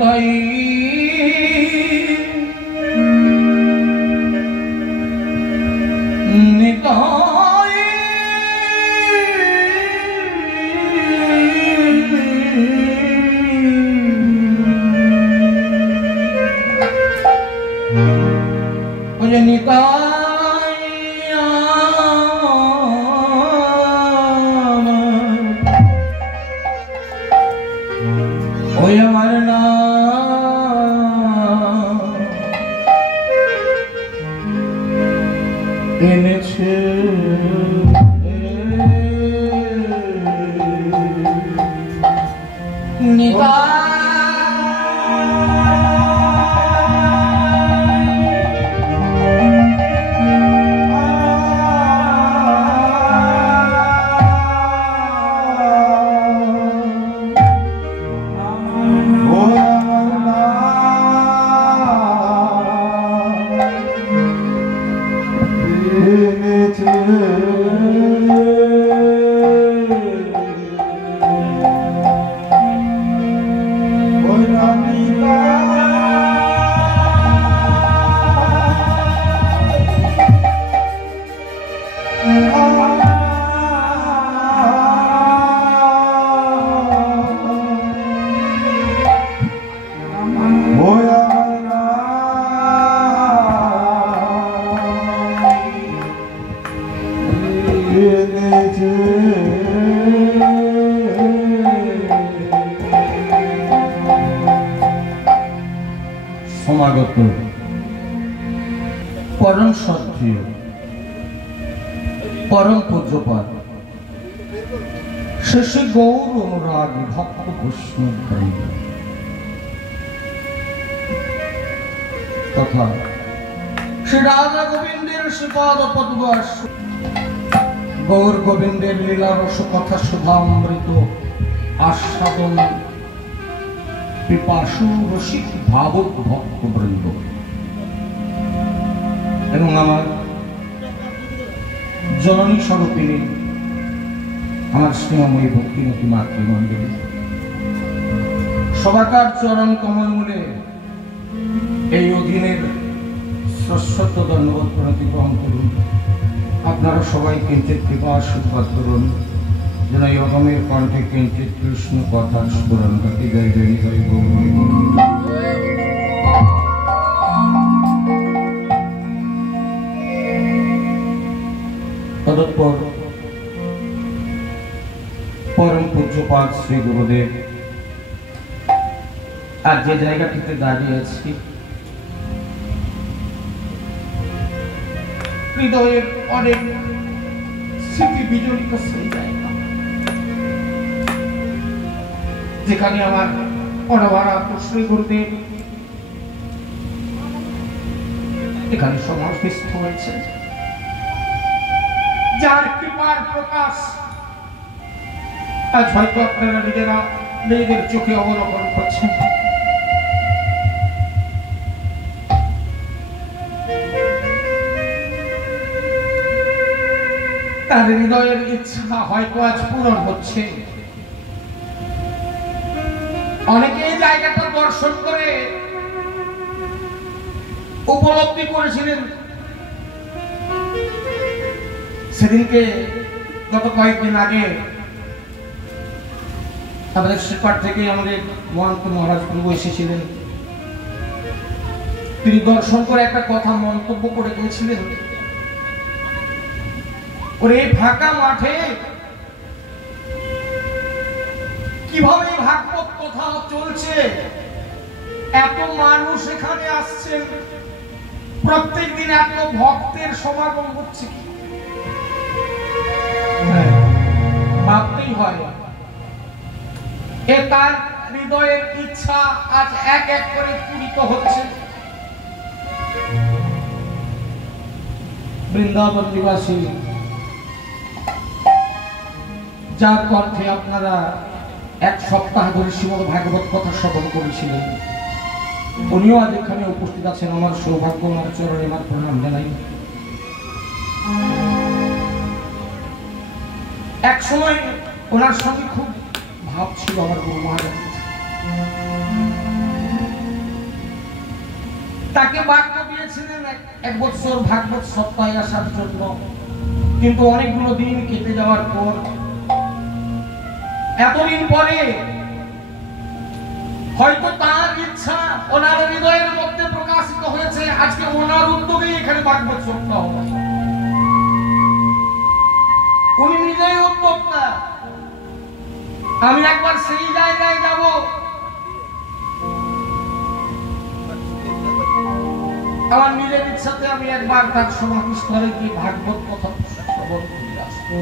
নিতাই নিতাই ওই নিতাই ওই আমার না এনেছে নিতাই সমাগত পরম শ্রদ্ধেয় পরম পূজ্যপাদ শেষে গৌর অনুরাগ ভক্ত বৈষ্ণব তথা শ্রী রাধা গোবিন্দের শ্রীপাদ পদ্মাস গৌর গোবিন্দের লীলারস কথা সুধামৃত আস্বাদন পিপাসু রসিক ভাবক ভক্তবৃন্দ এবং আমার জননী স্বরূপিণী আমার স্নেহময়ী ভক্তিমতী মাতৃমণ্ডলী সবাকার চরণ কমলমূলে এই অধীনের সশ্রদ্ধ ধন্যবাদ প্রণতি গ্রহণ করুন। আপনারা সবাই কিঞ্চিত কৃপা আশীর্বাদ করুন যেন এই অগমের কণ্ঠে কিঞ্চিত কৃষ্ণ কথার স্মরণ কাটি গাই গাই গাই তদুপর পরম পূজ্যপাদ শ্রী গুরুদেব আর যে জায়গাটিতে দাঁড়িয়ে আছি হৃদয়ের অনেক স্মৃতি বিজড়িত সেই জায়গা যেখানে আমার অনবরা শ্রী গুরুদেব এখানে সমাধিস্থ হয়েছে, যার কৃপার প্রকাশ আজ হয়তো আপনারা নিজেরা মেয়েদের চোখে অবলোকন করছেন। তার হৃদয়ের ইচ্ছা হয়তো আজ পূরণ হচ্ছে। অনেকে এই জায়গাটা দর্শন করে উপলব্ধি করেছিলেন। সেদিনকে গত কয়েকদিন আগে আমাদের শিকার থেকে আমাদের মহন্ত মহারাজ প্রভু এসেছিলেন। তিনি দর্শন করে একটা কথা মন্তব্য করে গিয়েছিলেন, ওরে ফাঁকা মাঠে কিভাবে ভাগবত কথা চলছে, এত মানুষ এখানে আসছেন, প্রত্যেক দিন এত ভক্তের সমাগম হচ্ছে, কি ভাবতেই হয়। এ তার হৃদয়ের ইচ্ছা আজ এক এক করে পূরিত হচ্ছে। বৃন্দাবন নিবাসী যার কণ্ঠে আপনারা এক সপ্তাহ ধরে শ্রীমদ ভাগবত কথা শ্রবণ করেছিলেন, উনিও আজ এখানে উপস্থিত আছেন। আমার সৌভাগ্য, আমার চরণে আমার প্রণাম জানাই। এক সময় ওনার সঙ্গে খুব ভাব ছিল আমার গুরু মহারাজ, তাকে বাক্য দিয়েছিলেন এক বছর ভাগবত সপ্তাহে আসার জন্য, কিন্তু অনেকগুলো দিন কেটে যাওয়ার পর এতদিন পরে হয়তো তার ইচ্ছা ওনার হৃদয়ের মধ্যে প্রকাশিত হয়েছে, আজকে ওনার উদ্যোগে এখানে ভাগবত সপ্তাহ হবে। উনি নিজেই উদ্যোক্তা। আমি একবার সেই জায়গায় যাব, আমার নিজের ইচ্ছাতে আমি একবার তার সমাধিস্থলে গিয়ে ভাগবত কথা শ্রবণ করে আসবো।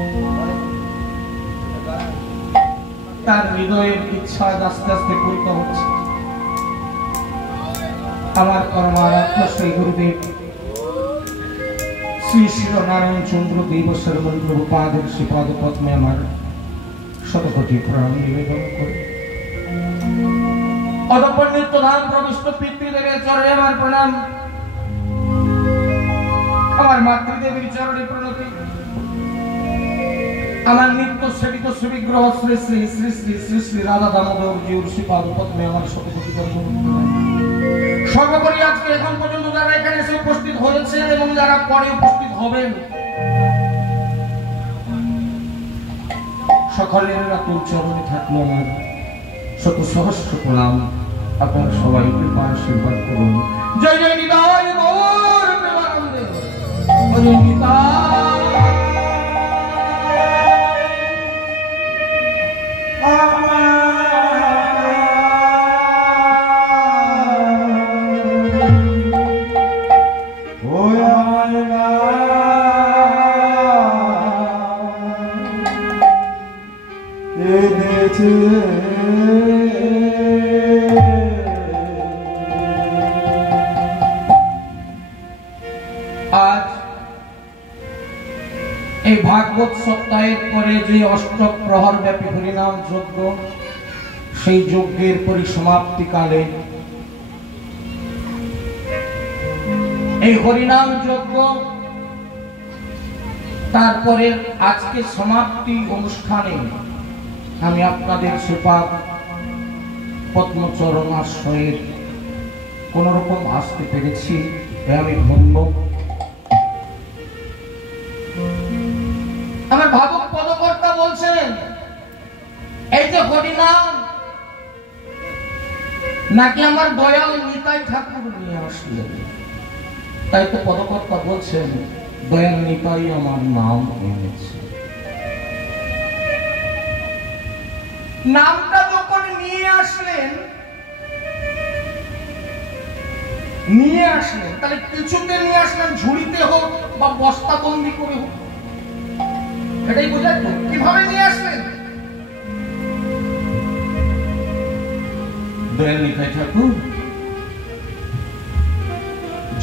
তার হৃদয়ের ইচ্ছা আস্তে আস্তে পূরিত হচ্ছে। আমার পরমারাধ্য শ্রী গুরুদেব শ্রী শ্রী নারায়ণ চন্দ্র দেব সর্বপ্রভুপাদের শ্রীপাদ পদ্মে আমার শতকোটি প্রণাম নিবেদন করে অতঃপর নিত্যধাম প্রবিষ্ট পিতৃদেবের চরণে আমার প্রণাম, আমার মাতৃদেবীর চরণে প্রণতি, আমার নিত্য সেবিত সুবিগ্রহ শ্রী শ্রী শ্রী শ্রী শ্রী শ্রী রাধা দামোদর জিউর শ্রীপাদ পদ্মে আমার শতকোটি প্রণাম। সর্বোপরি আজকে এখন পর্যন্ত যারা এখানে এসে উপস্থিত হয়েছেন এবং যারা পরে উপস্থিত হবেন, সকলের রাতুল চরণে থাকলো আমার শত সহস্র প্রণাম। আপনারা সবাই কৃপা আশীর্বাদ করুন। জয় জয় নিতাই গৌর প্রেমানন্দে, জয় নিতাই। আজ এই ভাগবত সপ্তাহের পরে যে অষ্টক প্রহর ব্যাপী হরিনাম যজ্ঞ, সেই যজ্ঞের পরিসমাপ্তি কালে এই হরিনাম যজ্ঞ, তারপরে আজকে সমাপ্তি অনুষ্ঠানে আমি আপনাদের শ্রীপাদ পদ্মচরণ আশ্রয়ের কোন রকম আসতে পেরেছি, আমি ধন্য। আমার ভাবক পদকর্তা বলছেন এই যে হরিনাম নাকি আমার দয়াল নিতাই ঠাকুর নিয়ে আসলেন, তাই তো পদকর্তা বলছেন দয়াল নিতাই আমার নাম এনেছে। নামটা যখন নিয়ে আসলেন তাহলে কিছুতে নিয়ে আসলেন, ঝুড়িতে হোক বা বস্তা বন্দি করে হোক, এটাই বোঝায় তো কিভাবে নিয়ে আসলেন। দয়াল নিতাই ঠাকুর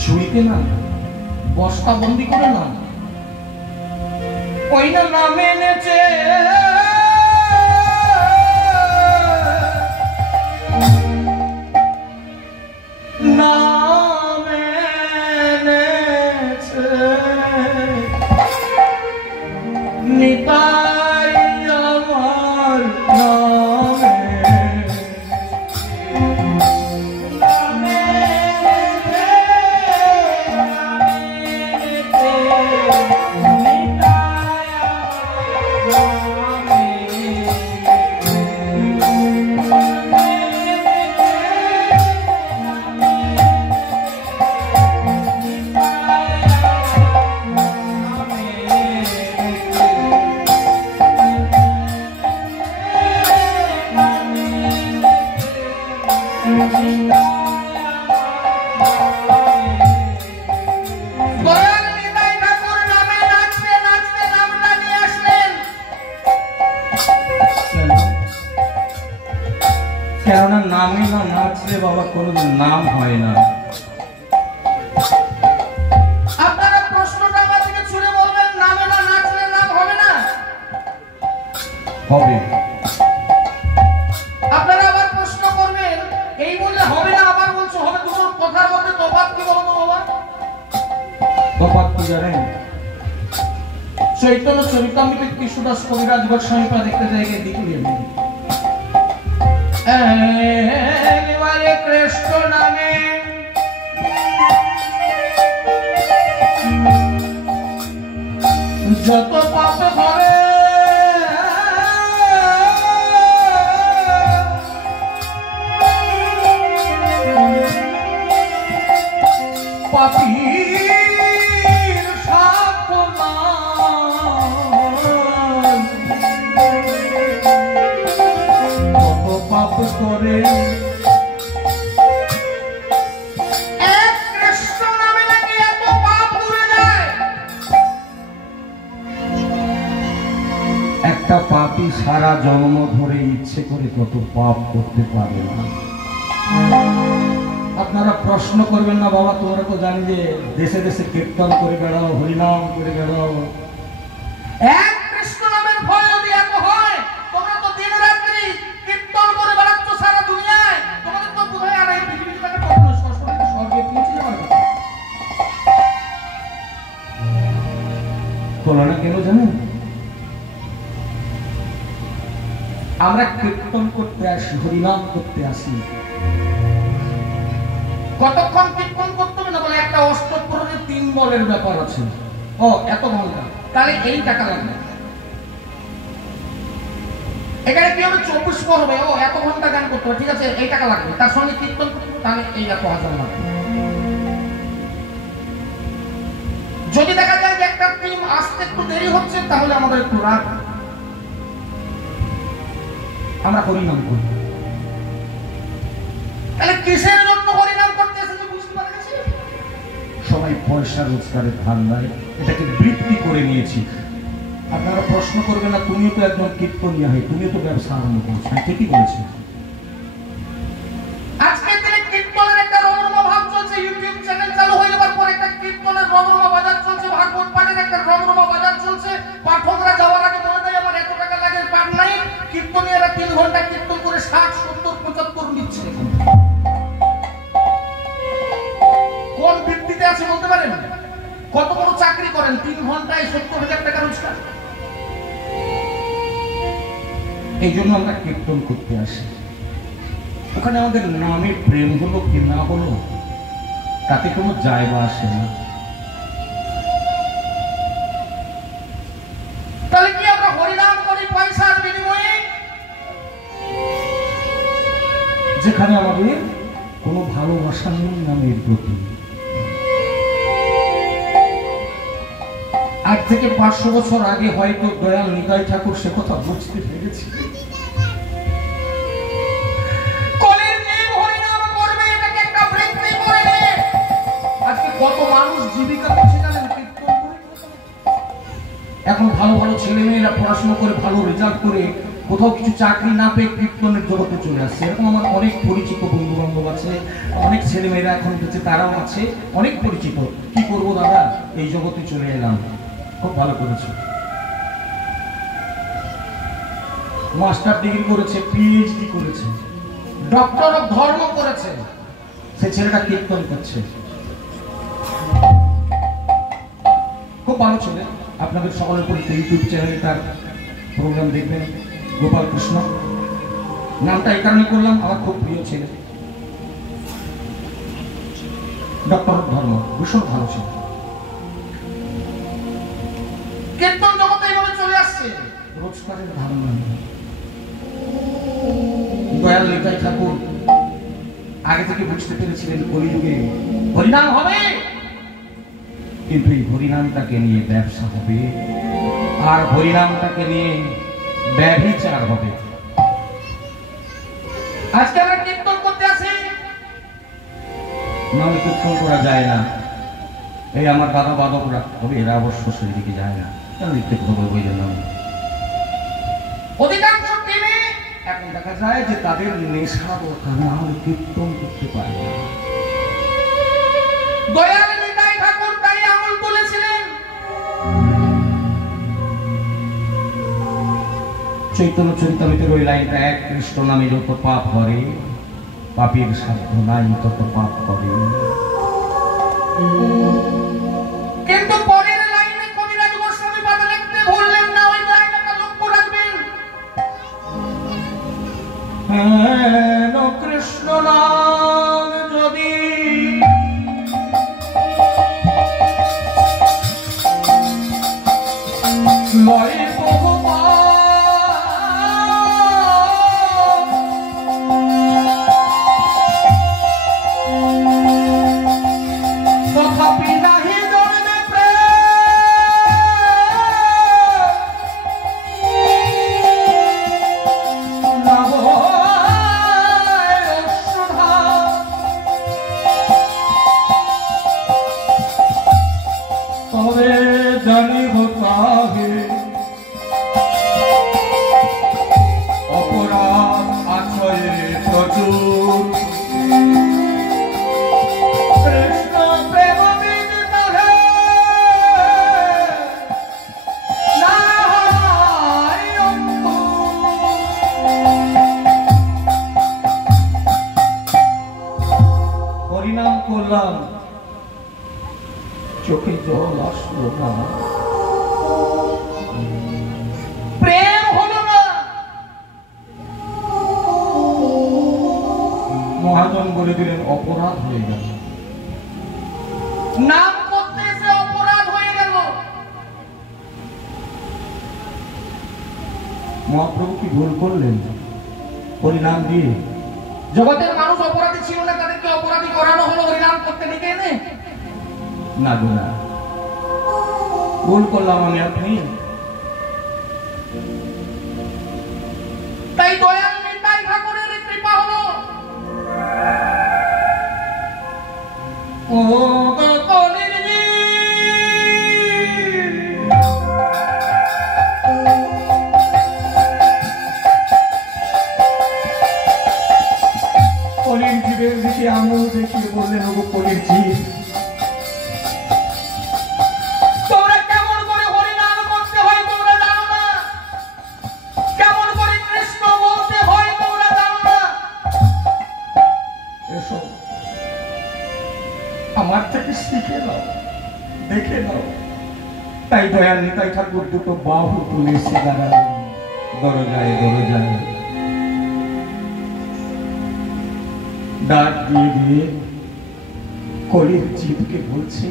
ঝুড়িতে না, বস্তা বন্দি করে না, ওই না নাম এনেছে। নিতাই আমার কেননা নামে না নাচলে বাবা কোনোদিন নাম হয় না। আপনারা প্রশ্নটা আমার থেকে ছুড়ে বলবেন, নামে না নাচলে নাম হবে না? হবে। আপনারা আবার প্রশ্ন করবেন, এই বললে হবে না, আবার বলছো হবে, দুটোর কথার মধ্যে তফাৎ কি বলতো বাবা? তফাৎ কি জানেন? চৈতন্য চরিতামৃতে কৃষ্ণদাস কবিরাজ গোস্বামী দেখতে জায়গায় দিকে একবারে কৃষ্ণ নামে যত পাপ করে পাপীর সাধনা কত পাপ করে একটা পাপী সারা জন্ম ধরে ইচ্ছে করে কত পাপ করতে পারে না। আপনারা প্রশ্ন করবেন না, বাবা তোমরা তো জানি যে দেশে দেশে কীর্তন করে বেড়াও, হরিনাম করে বেড়াও, এক কৃষ্ণ নামের ভয় যদি এত হয়, তোমরা তো দিন রাত্রি কীর্তন করে বেড়াচ্ছ সারা দুনিয়ায়, তোমাদের তো বোধহয় আর এই পৃথিবীতে একটা কখনো স্বর্গে পৌঁছে যাওয়ার কথা। তুলনা কেন জানেন? আমরা কীর্তন করতে আসি, হরিনাম করতে আসি, কতক্ষণ কীর্তন করতে হবে না বলে একটা অষ্টপ্রহরের 3 বলের ব্যাপার আছে। ও এত ঘন্টা, তাহলে এই টাকা লাগবে। এখানে কি হবে? 24 পর হবে, ও এত ঘন্টা গান করতে হবে, ঠিক আছে এই টাকা লাগবে। তার সঙ্গে কীর্তন করতে হবে, তাহলে এই এত হাজার লাগবে। যদি দেখা যায় যে একটা টিম আসতে একটু দেরি হচ্ছে, তাহলে আমাদের একটু রাগ, আমরা হরিনাম করি। তাহলে কিসের জন্য হরিনাম করতে এসেছে বুঝতে পারছি? সবাই পয়সা রোজগারের ধান্দায় এটাকে বৃত্তি করে নিয়েছি। আপনারা প্রশ্ন করবেন না, তুমিও তো একদম কীর্তনিয়া হয়, তুমিও তো ব্যবসা আরম্ভ করছো, ঠিকই বলেছি। আজকের দিনে কীর্তনের একটা রমরমা ভাব চলছে, ইউটিউব চ্যানেল চালু হয়ে যাওয়ার পর একটা কীর্তনের রমরমা বাজার চলছে, ভাগবত পাঠের একটা রমরমা বাজার চলছে। পাঠকরা যাওয়ার আগে বলে দেয় আমার এত টাকা লাগে, পাঠ নাই। কীর্তনীয়রা 3 ঘন্টা কীর্তন করে 60, 70, 75 নিচ্ছে। কোন ভিত্তিতে আছে বলতে পারেন? কত বড় চাকরি করেন, 3 ঘন্টায় 70,000 টাকা রোজগার। এই জন্য আমরা কীর্তন করতে আসি। ওখানে আমাদের নামে প্রেম হলো কি না হলো তাতে কোনো যায় বা আসে না। তাহলে কি আমরা হরিনাম করি পয়সার বিনিময়ে, যেখানে আমাদের কোনো ভালোবাসা নেই নামের প্রতি? আজ থেকে 500 বছর আগে হয়তো দয়াল নিতাই ঠাকুর সে কথা বুঝতে পেরেছি। আজকে কত মানুষ জীবিকা করছে জানেন কীর্তন করে। এখন ভালো ভালো ছেলে মেয়েরা পড়াশোনা করে ভালো রেজাল্ট করে কোথাও কিছু চাকরি না পেয়ে কীর্তনের জগতে চলে আসছে। এরকম আমার অনেক পরিচিত বন্ধু বান্ধব আছে, অনেক ছেলে মেয়েরা এখন বেঁচে তারাও আছে, অনেক পরিচিত। কি করবো দাদা, এই জগতে চলে এলাম। খুব ভালো করেছে, মাস্টার ডিগ্রি করেছে, পিএইচডি করেছে, ডক্টর অফ ধর্ম করেছে, সে ছেলেটা কীর্তন করছে। খুব ভালো ছেলে। আপনাদের সকলের পরিচিত ইউটিউব চ্যানেলে তার প্রোগ্রাম দেখবেন, গোপাল কৃষ্ণ। নামটা এই কারণে করলাম, আমার খুব প্রিয় ছেলে, ডক্টর অফ ধর্ম, ভীষণ ভালো ছেলে। কীর্তন জগতে এইভাবে চলে আসছে, রোজগারের ধারণা নেই। দয়াল নিতাই ঠাকুর আগে থেকে বুঝতে পেরেছিলেন কলিযুগে হরিনাম হবে, কিন্তু এই হরিনামটাকে নিয়ে ব্যবসা হবে, আর হরিনামটাকে নিয়ে ব্যভিচার হবে। আজকে আমরা কীর্তন করতে আসি, নাহলে কীর্তন করা যায় না। এই আমার দাদা বাদকরা হবে, এরা অবশ্য সেদিকে যায় না, অধিকাংশ টিমে এখন দেখা যায় যে তাদের নেশা দরকার, না হলে কীর্তন করতে পারে না। দয়াল নিতাই ঠাকুর তাই আঙুল তুলেছিলেন। চৈতন্য চরিতামৃতের ওই লাইনটা, এক কৃষ্ণ নামে যত পাপ করে, পাপীর সাধ্য নাই তত পাপ করে। কিন্তু পরের লাইনে কবিরাজ গোস্বামী পাদ লিখতে ভুললেন না, ওই লাইনটা লক্ষ্য রাখবেন। কৃষ্ণ নাম যদি তবে জানিব তাহে অপরাধ আছে প্রচুর কৃষ্ণ প্রেমবিদ তাহে নাই অঙ্কুর। হরিনাম করলাম, চোখে জল আসলো না, প্রেম হলো না। মহাজন বলে দিলেন অপরাধ হয়ে গেল, নাম করতে এসে অপরাধ হয়ে গেল। মহাপ্রভু কি ভুল করলেন হরিনাম দিয়ে? জগতের মানুষ অপরাধী ছিল না, তাদেরকে অপরাধী করানো হলো হরিনাম করতে ডেকে এনে? না গো না, ভুল করলাম আমি আপনি। তাই দয়াল নিতাই ঠাকুরের কৃপা হলো। ও গো কলিরজি, কলির জীবের দিকে আঙুল দেখিয়ে বললেন, ও গো কলির জীব, আমার থেকে শিখে নাও, দেখে নাও। তাই দয়াল নিতাই ঠাকুর দুটো বাহু তুলে এসে দাঁড়ালেন দরজায় দরজায়, ডাক দিয়ে দিয়ে কলির জীবকে বলছে,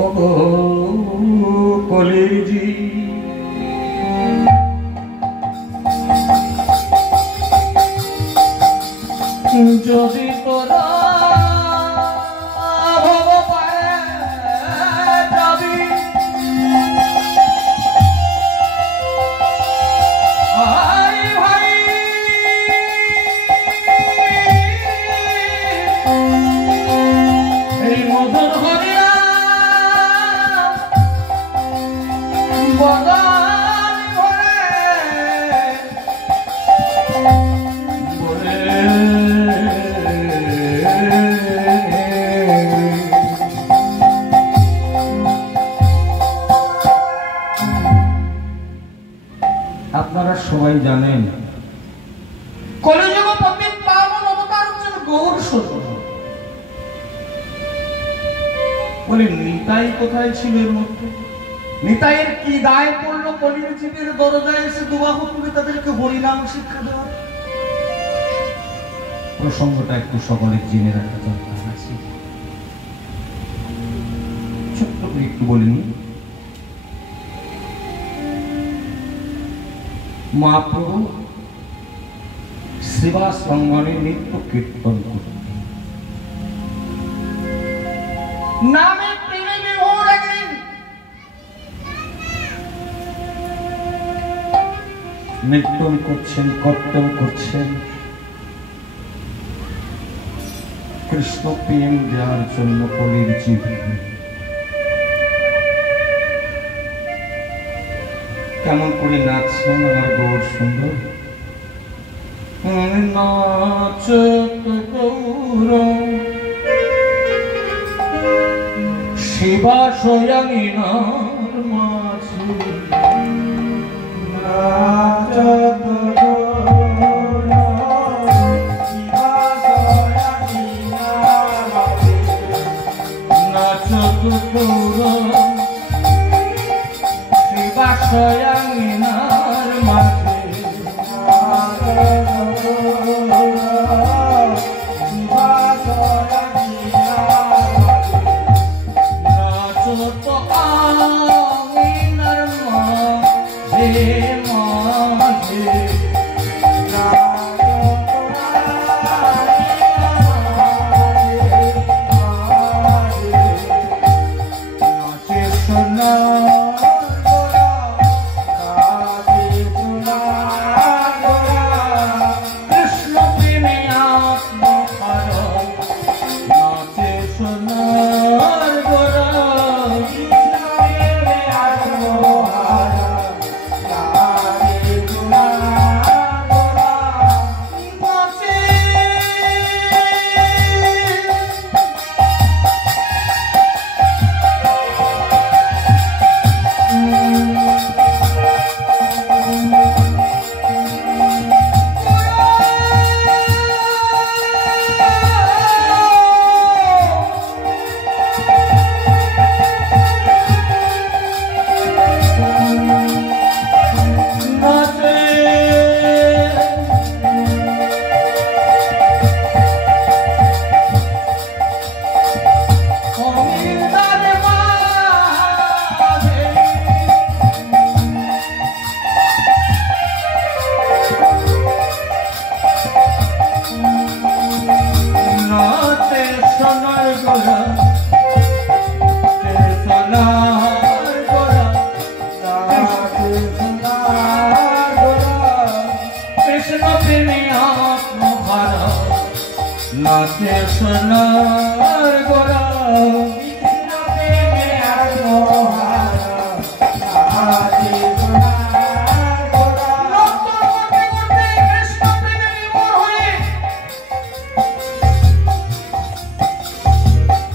ও গো কলির জীব, যদি তোরা আপনারা সবাই জানেন কলিযুগ পতিত পাবন অবতার হচ্ছেন গৌর সদন। বলে নিতাই কোথায় ছিল এর মধ্যে? নিতাইয়ের কি দায় পড়লো কলির জীবের দরজায় এসে দুবাহু তুলে তাদেরকে হরিনাম শিক্ষা দেওয়ার? প্রসঙ্গটা একটু সকলের জেনে রাখা দরকার আছে, ছোট্ট করে একটু বলিনি। মহাপ্রভু শ্রীবাস অঙ্গনে নিত্য কীর্তন করতেন, নামে প্রেমে বিভোর রাখেন। নিত্যন করছেন, কর্তন করছেন, কৃষ্ণ প্রেম দেওয়ার জন্য কলির জীব। কেমন করে নাচছেন আমার গৌর সুন্দর, নাচ গৌর শিবা সয়ামিনার মাঝে, নাচ গৌর শিবা সয়ামিনার মাঝে, নাচ গৌর শিবা সয়ামিনার মাঝে, নাচো তো আমিনার মাঝে।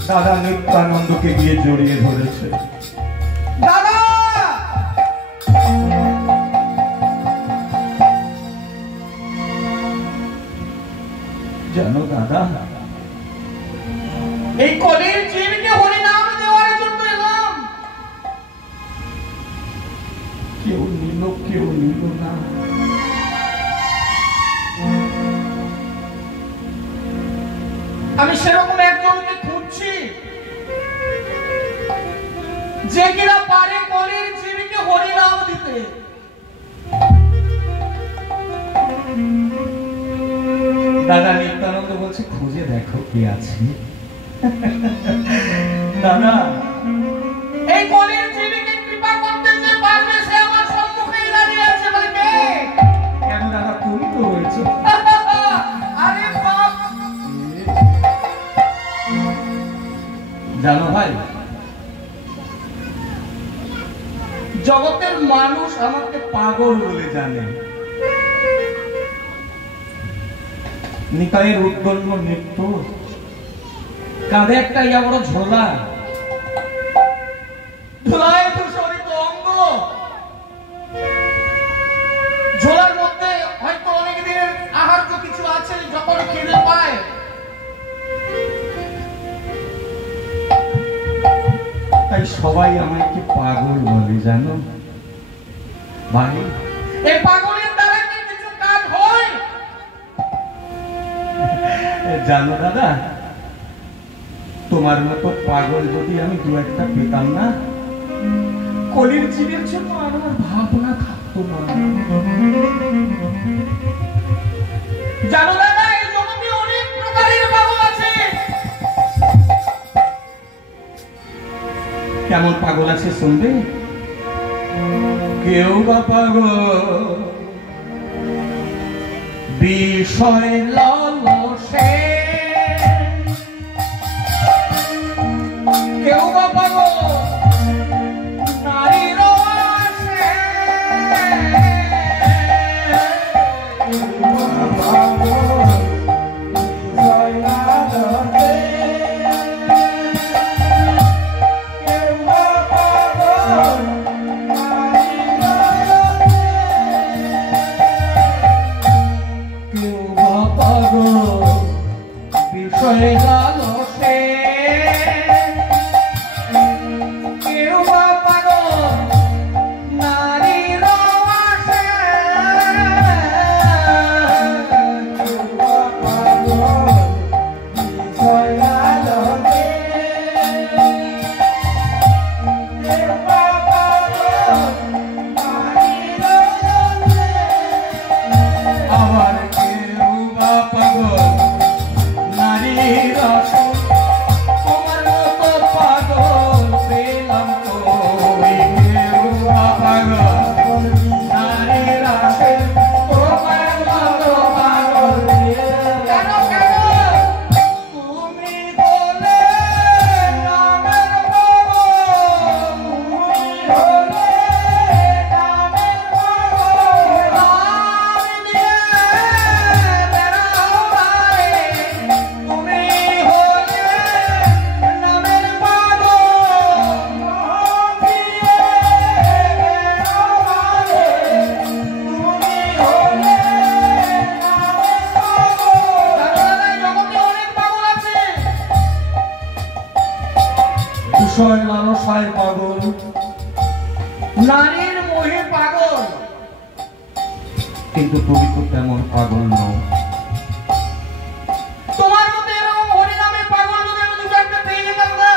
দাদা নিত্যানন্দকে গিয়ে জড়িয়ে ধরেছে। দাদা জানো দাদা, এই কলির জীবকে হরিনাম দেওয়ার জন্য এলাম। কেউ নিল কেউ নিল না। আমি সেরকম একজনকে খুঁজছি যে কিনা পারে কলির জীবকে হরিনাম দিতে। দাদা নিত্যানন্দ বলছে খুঁজে দেখো কে আছে। দাদা এই কলির জীবকে কৃপা করতে যে পারবে সে আমার সম্মুখে দাঁড়িয়ে আছে। বলে কে? কেন দাদা তুমি তো রয়েছো। আরে বাপ, জানো ভাই, জগতের মানুষ আমাকে পাগল বলে জানে। নিতাইয়ের উদ্দণ্ড নৃত্য, কাঁধে একটা ইয়া বড় ঝোলা, ধুলায় ধূসরিত অঙ্গ, ঝোলার মধ্যে হয়তো অনেক দিনের আহার্য কিছু আছে। যখন খিদে পায় তাই সবাই আমাকে পাগল বলে, জানো ভাই। এই পাগলের দ্বারা কি কিছু কাজ হয় জানো দাদা? তোমার মতো পাগল যদি আমি দু একটা পেতাম না, কলির জীবের জন্য আমার ভাবনা থাকতো না। জানো দাদা, এই জগতে অনেক প্রকারের পাগল আছে। কেমন পাগল আছে শুনবে? কেউ বা পাগল বিষয় লালসে, কেউ বা পাগল নারীর আশে, পাগল, নারীর মোহে পাগল। কিন্তু তুমি তো তেমন পাগল নও। তোমার মধ্যে এরকম হরিনামের পাগল যদি আমি দুটো একটা পেয়ে যেতাম না,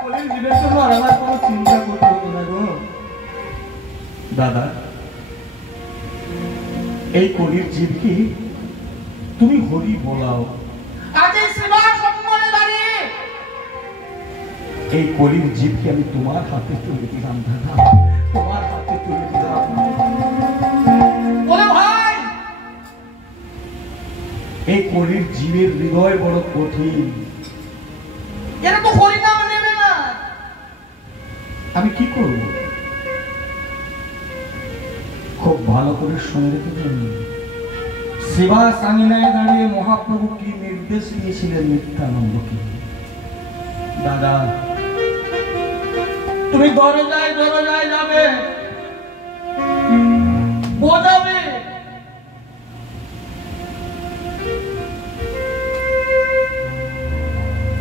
কলির জীবের জন্য আর আমার কোনো চিন্তা করতে হতো না গো। দাদা, এই কলির জীবকে তুমি হরি বলাও। আজ এই সেবা সম্মানে দাঁড়িয়ে এই কলির জীবকে আমি তোমার হাতে তুলে দিলাম দাদা, তোমার হাতে তুলে দিলাম। বলে ভাই, এই কলির জীবের হৃদয় বড় কঠিন, এরা তো হরিনাম নেবে না। আমি কি করব? খুব ভালো করে শুনে রেখেছেন, সেবা সামিনায় দাঁড়িয়ে মহাপ্রভু কি নির্দেশ দিয়েছিলেন নিত্যানন্দকে। দাদা, তুমি দরজায় দরজায় যাবে, বোঝাবে,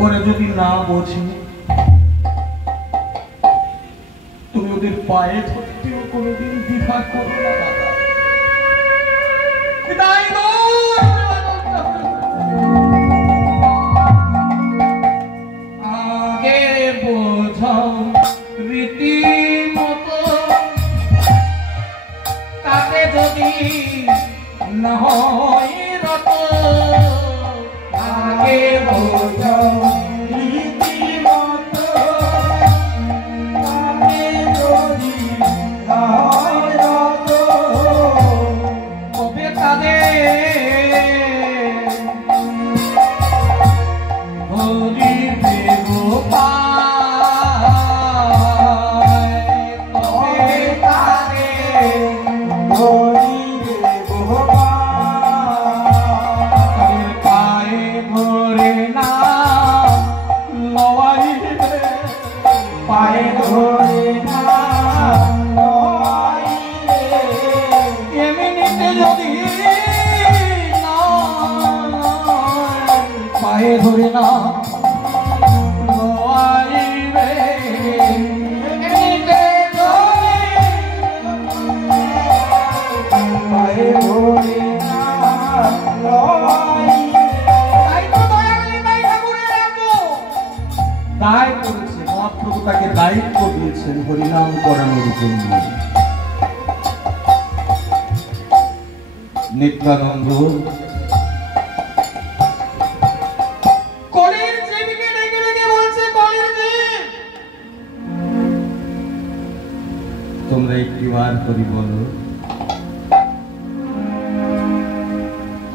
ওরা যদি না বোঝে তুমি ওদের পায়ে ধরতেও কোনোদিন দ্বিধা করো না দাদা। আগে বোঝাও রীতিমতো, তাতে যদি না হয় রত, আগে বোঝাও রীতিমতো, তাতে যদি না হয় রত, তবে তাদের হরিবে গোপাল, তবে তাদের হরিবে গোপাল, পায়ে ধরে না লওয়াইবে, পায়ে ধরে না লওয়াইবে, এমনিতে যদি না পায়ে ধরে না লওয়াইবে, এমনিতে যদি পায়ে ধরে না লওয়াইবে, তাই তো দয়াময়ী তাই ঠাকুরের এত দায় করেছে, মহাপ্রভু তাকে দায়িত্ব দিয়েছেন হরিনাম করানোর জন্য। নিত্যানন্দ কলির জীবকে ডেকে ডেকে বলছে, কলির জীব তোমরা একটিবার করি বলো।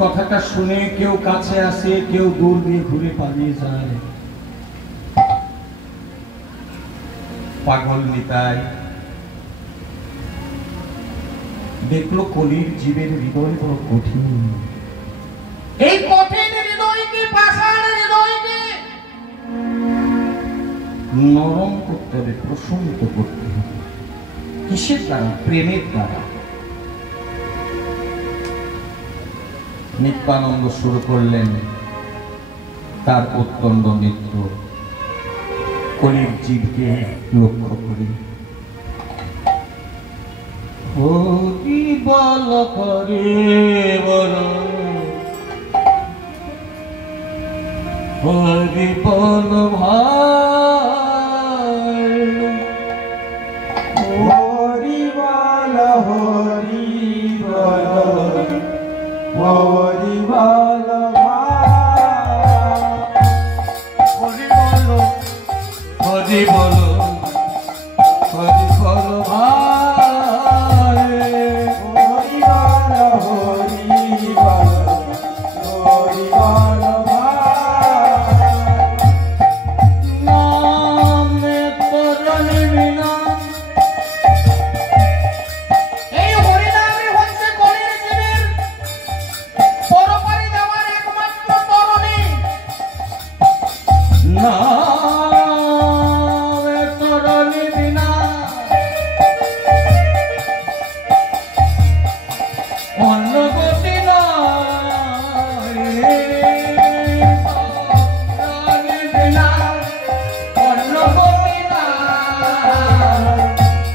কথাটা শুনে কেউ কাছে আসে, কেউ দূর দিয়ে ঘুরে পালিয়ে যায়। পাগল নিতাই দেখলো কলির জীবের হৃদয় বড় কঠিন, এই কঠিন হৃদয়কে, পাষাণ হৃদয়কে নরম করতে হবে, প্রশমিত করতে হবে। কিসের দ্বারা? প্রেমের দ্বারা। নিত্যানন্দ শুরু করলেন তার প্রত্যণ্ড নৃত্য কলির জীবকে লক্ষ্য করি। হরি বল করে বল, হরি বল ভাই, হরি বল, হরি বল, হরি বল ভাই, হরি বল, হরি বল, হরি বল ভাই, হরি বল, হরি বল, হরি বল ভাই, নামে করণ বিনা। এই হরিনামই হচ্ছে কলির জীবের পরপারে যাওয়ার একমাত্র তরণী। নামে তরণী বিনা অন্য গতি নাই, তরণী বিনা অন্য গতি নাই।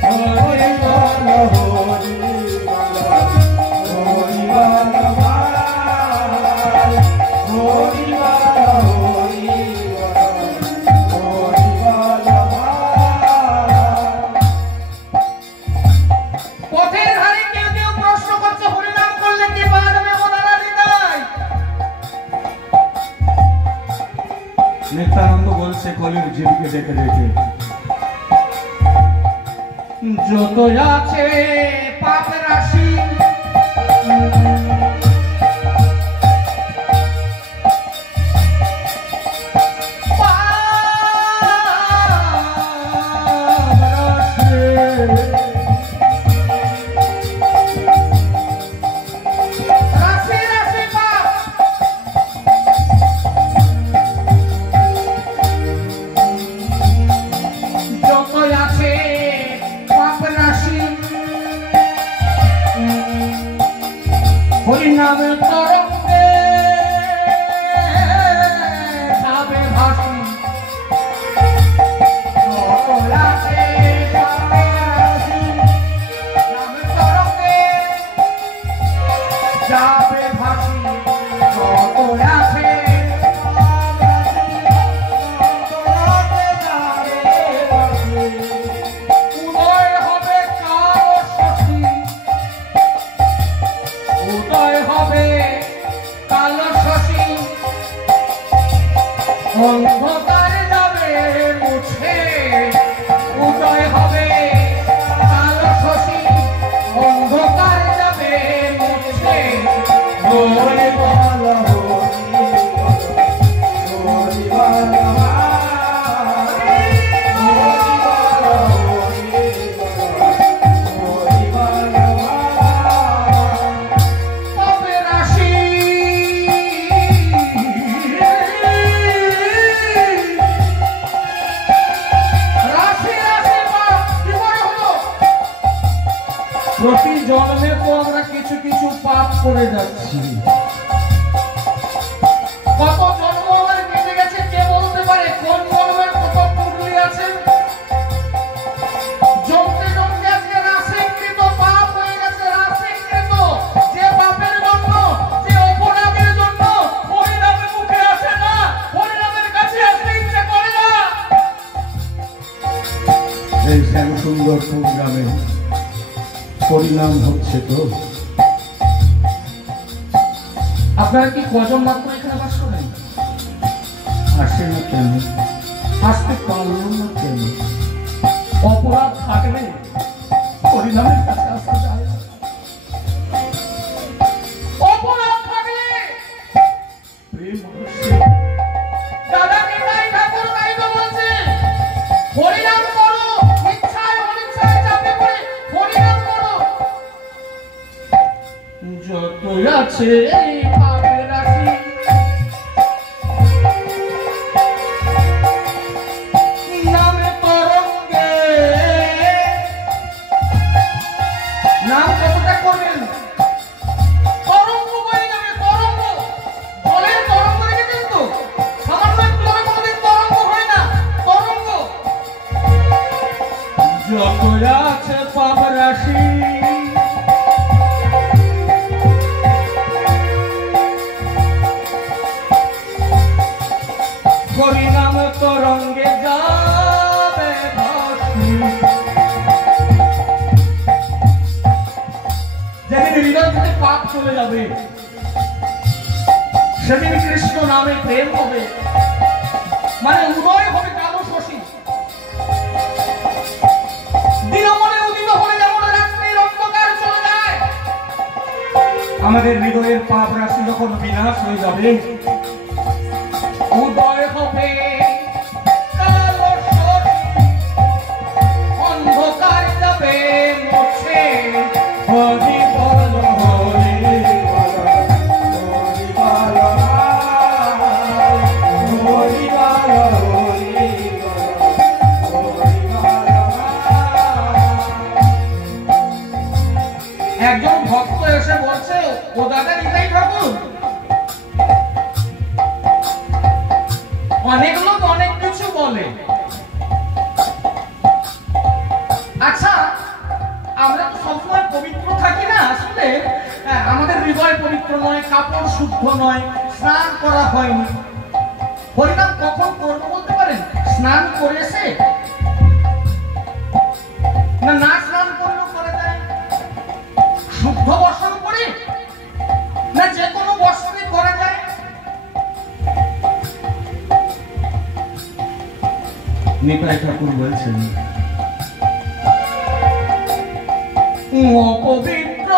হরি বল, হরি বল, হরি বল ভাই, হরি বল, হরি বল, হরি বল ভাই। পথের ধারে কেউ কেউ প্রশ্ন করছে, হরিনাম করলে কি বাড়বে ওনারা হৃদয়? নিত্যানন্দ বলছে কলির জীবকে ডেকে ডেকে, যত আছে পাপ রাশি মুছে উদয় হবে কালো শশী, অন্ধকার যাবে মুছে। হরি বল হরি বল প্রতি জন্মে তো আমরা কিছু কিছু পাপ করে যাচ্ছি। কত জন্ম আমার কেটে গেছে কে বলতে পারে? কোন জন্মের কত পুরুলি আছে? জমতে জমতে আজকে রাশিকৃত পাপ হয়ে গেছে। রাশিকৃত যে পাপের জন্য, যে অপরাধের জন্য হরিনামের মুখে আসে না, হরিনামের কাছে আসতে ইচ্ছে করে না। এই শ্যামসুন্দরপুর গ্রামে পরিণাম হচ্ছে তো। আপনারা কি কজন মাত্র এখানে বাস করেন? আসে না কেন? আসতে পারল না কেন? অপরাধ থাকলে পরিণামের কাছে আসতে যায় না। অপরাধ থাকলে প্রেম হচ্ছে। দাদা নিতাই ঠাকুর তাই তো বলছে, হরিনাম করো, ইচ্ছায় অনিচ্ছায় চাপে পড়ে হরিনাম করো। যতই আছে পাপের রাশি, নামে তরঙ্গে। নাম কতটা করবেন? তরঙ্গ বয়ে যাবে, তরঙ্গ। জলের তরঙ্গ রেখেছেন তো? সামান্য একটু জলে কোনোদিন তরঙ্গ হয় না, তরঙ্গ। যতই আছে পাপ রাশি, হরিনাম তরঙ্গে যাবে ভাসি। যেদিন হৃদয় থেকে পাপ চলে যাবে, সেদিন কৃষ্ণ নামে প্রেম হবে, মানে উদয় হবে কালো শশী। দিনমনে উদিত হলে যেমন রাত্রির অন্ধকার চলে যায়, আমাদের হৃদয়ের পাপ রাশি যখন বিনাশ হয়ে যাবে, উদয় হবে কালো শশী, অন্ধকার যাবে মুছে। হরি বল হরি বল হরি বল হরি বল হরি বল। একজন ভক্ত এসে বলছে, ও দাদা নিতাই ঠাকুর, অনেক লোক অনেক কিছু বলে, আচ্ছা আমরা তো সবসময় পবিত্র থাকি না, আসলে আমাদের হৃদয় পবিত্র নয়, কাপড় শুদ্ধ নয়, স্নান করা হয়নি। হরিনাম কখন করবো বলতে পারেন? স্নান করে এসে, না স্নান করলেও করে দেয়? শুদ্ধ বস্ত্র পরে, না যে কোনো বস্ত্রই করে যায়? নিতাই ঠাকুর বলছেন, অপবিত্র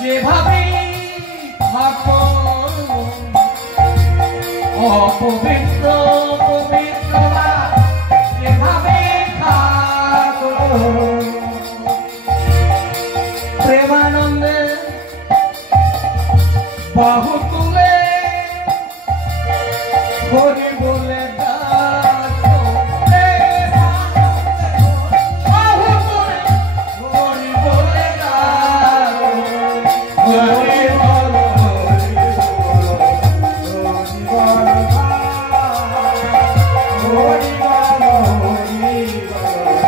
যেভাবে থাকো, অপবিত্র পবিত্রতা যেভাবে থাকো, প্রেমানন্দে বাহু তুলে হরি বলে ডাকো, বাহু তুলে হরি বলে ডাকো। হরি বল হরি বল হরি বল হরি বল।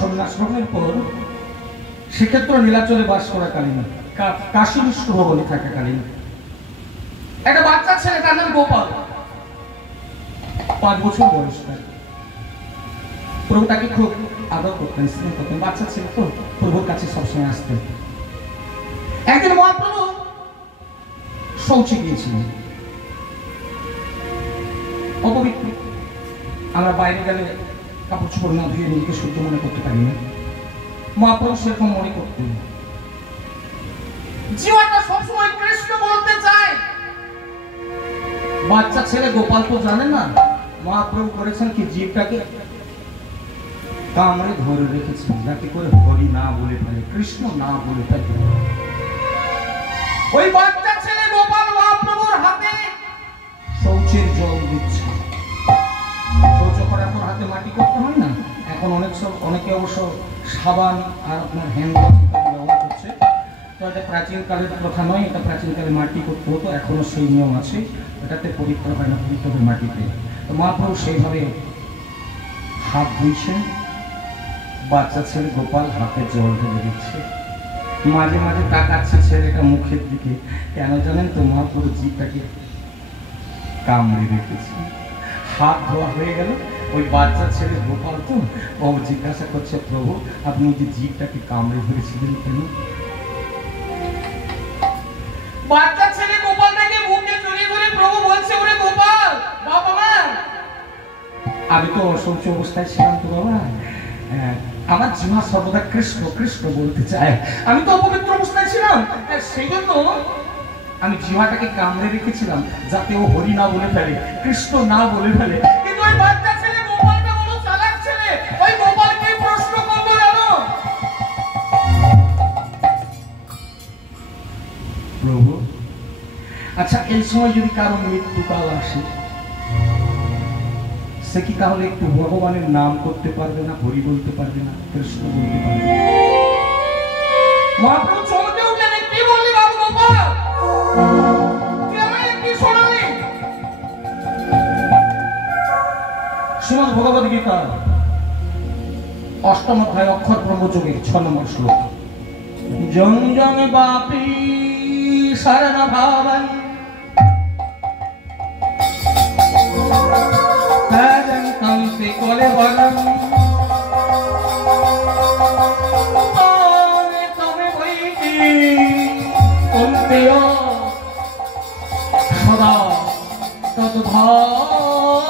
সন্ন্যাস গ্রহণের পর শ্রীক্ষেত্র নীলাচলে বাস করাকালীন, কাশী বিষ্ণু ভবনে থাকাকালীন একটা বাচ্চা ছেলে, তার নাম গোপাল, 5 বছর বয়স। প্রভু তাকে খুব আদর করতেন, স্নেহ করতেন। বাচ্চা ছেলে তো প্রভুর কাছে সবসময় আসতেন। একদিন মহাপ্রভু শৌচে গিয়েছিলেন, অপবিত্র। আমরা বাইরে গেলে কাপড় চোপড় না ধুয়ে নিজেকে সহ্য মনে করতে পারি না। মহাপ্রভু সেরকম মনে করতেন। জীবনটা সবসময় কৃষ্ণ বলতে চায়। বাচ্চা ছেলে গোপাল তো জানে না মহাপ্রভু করেছেন কি, জীবটাকে কামড়ে ধরে রেখেছেন যাতে করে হরি না বলে ফেলে, কৃষ্ণ না বলে ফেলে। ওই বাচ্চা ছেলে গোপাল মহাপ্রভুর হাতে শৌচের জল দিচ্ছে। শৌচ করার পর হাতে মাটি করতে হয় না, এখন অনেকে অবশ্য সাবান আর আপনার হ্যান্ড ওয়াশ ব্যবহার করছে। তো এটা প্রাচীন কালের কথা নয়, এটা প্রাচীন কালে মাটি করতে হতো, এখনো সেই নিয়ম আছে। এটাতে পবিত্র হয় না, পবিত্র হবে মাটিতে। তো মহাপ্রভু সেইভাবে হাত ধুইছেন। বাচ্চা ছেলে গোপাল হাতে জল ঢেলে দিচ্ছে, মাঝে মাঝে তাকাচ্ছে ছেলেটা মুখের দিকে। কেন জানেন তো? মহাপ্রভু জীবটাকে কামড়ে রেখেছে। হাত ধোয়া হয়ে গেল, ওই বাচ্চা ছেলে গোপাল তো ও জিজ্ঞাসা করছে, প্রভু আপনি যে জীবটাকে কামড়ে ধরেছিলেন কেন? বাচ্চা ছেলে গোপালটাকে বুকে জড়িয়ে ধরে প্রভু বলছে, ওরে গোপাল বাবা মা, আমি তো অসহ্য অবস্থায় ছিলাম তো বাবা, আমার জিমা সর্বদা কৃষ্ণ কৃষ্ণ বলতে চায়। আমি তো অপবিত্র অবস্থায় ছিলাম, সেই জন্য আমি জিমাটাকে কামড়ে রেখেছিলাম যাতে ও হরি না বলে ফেলে, কৃষ্ণ না বলে ফেলে। কিন্তু ওই বাচ্চা ছেলে গোপালটা বড় চালাক ছেলে, ওই গোপালকে প্রশ্ন করবো জানো, প্রভু আচ্ছা এই সময় যদি কারো মৃত্যুকাল আসে, সে কি তাহলে একটু ভগবানের নাম করতে পারবে না, হরি বলতে পারবে না, কৃষ্ণ বলতে পারবে না? মহাপ্রভু চমকে উঠলেন, কি বললি বাবু গোপাল, তুই আমায় কি শোনালি? শ্রীমদ্ ভগবদ গীতা 8ম অধ্যায় অক্ষর ব্রহ্মযোগের 6 নম্বর শ্লোক। জং জং বাপি শরণ ভাবন কলেবরম তবে বৈকি কল্পেয় সদা তদ্ভাবিত।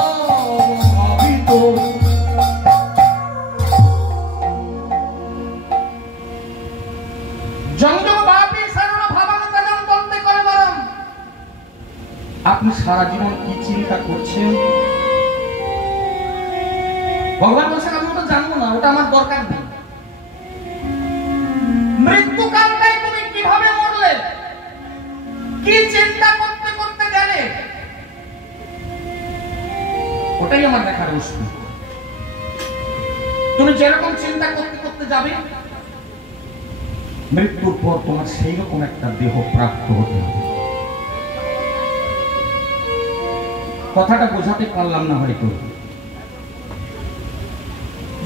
জঙ্গবাপী শরণ ভাবন তদম তন্তে কলেবরম। আপনি সারা জীবন কি চিন্তা করছেন? ভগবান বলছেন আমি ওটা জানবো না, ওটা আমার দরকার নেই। মৃত্যুকালটাই তুমি কিভাবে মরলে, কি চিন্তা করতে করতে গেলে, ওটাই আমার দেখার বস্তু। তুমি যেরকম চিন্তা করতে করতে যাবে, মৃত্যুর পর তোমার সেই রকম একটা দেহ প্রাপ্ত হতে হবে। কথাটা বোঝাতে পারলাম না হয়তো।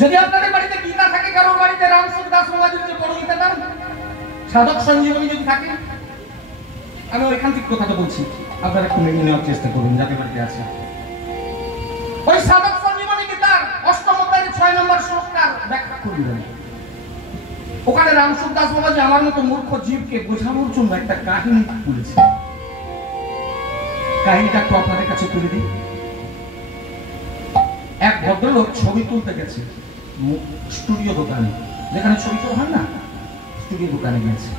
যদি আপনাদের বাড়িতে গীতা থাকে, কারোর বাড়িতে রামসুখ দাস বাবাজির যে বড় গীতাটা সাধক সঞ্জীবনী যদি থাকে, আমি ওইখান থেকে কথাটা বলছি, আপনারা একটু মেনে নেওয়ার চেষ্টা করুন যাদের বাড়িতে আছে। ওই সাধক সঞ্জীবনী গীতার 8ম অধ্যায়ের 6 নম্বর শ্লোকটার ব্যাখ্যা করলেন। ওখানে রামসুখ দাস বাবাজি আমার মতো মূর্খ জীবকে বোঝানোর জন্য একটা কাহিনী তুলেছে। কাহিনীটা একটু আপনাদের কাছে তুলে দিই। এক ভদ্রলোক ছবি তুলতে গেছে স্টুডিও দোকানে, যেখানে ছবি তোলা হয় না, স্টুডিও দোকানে গেছে।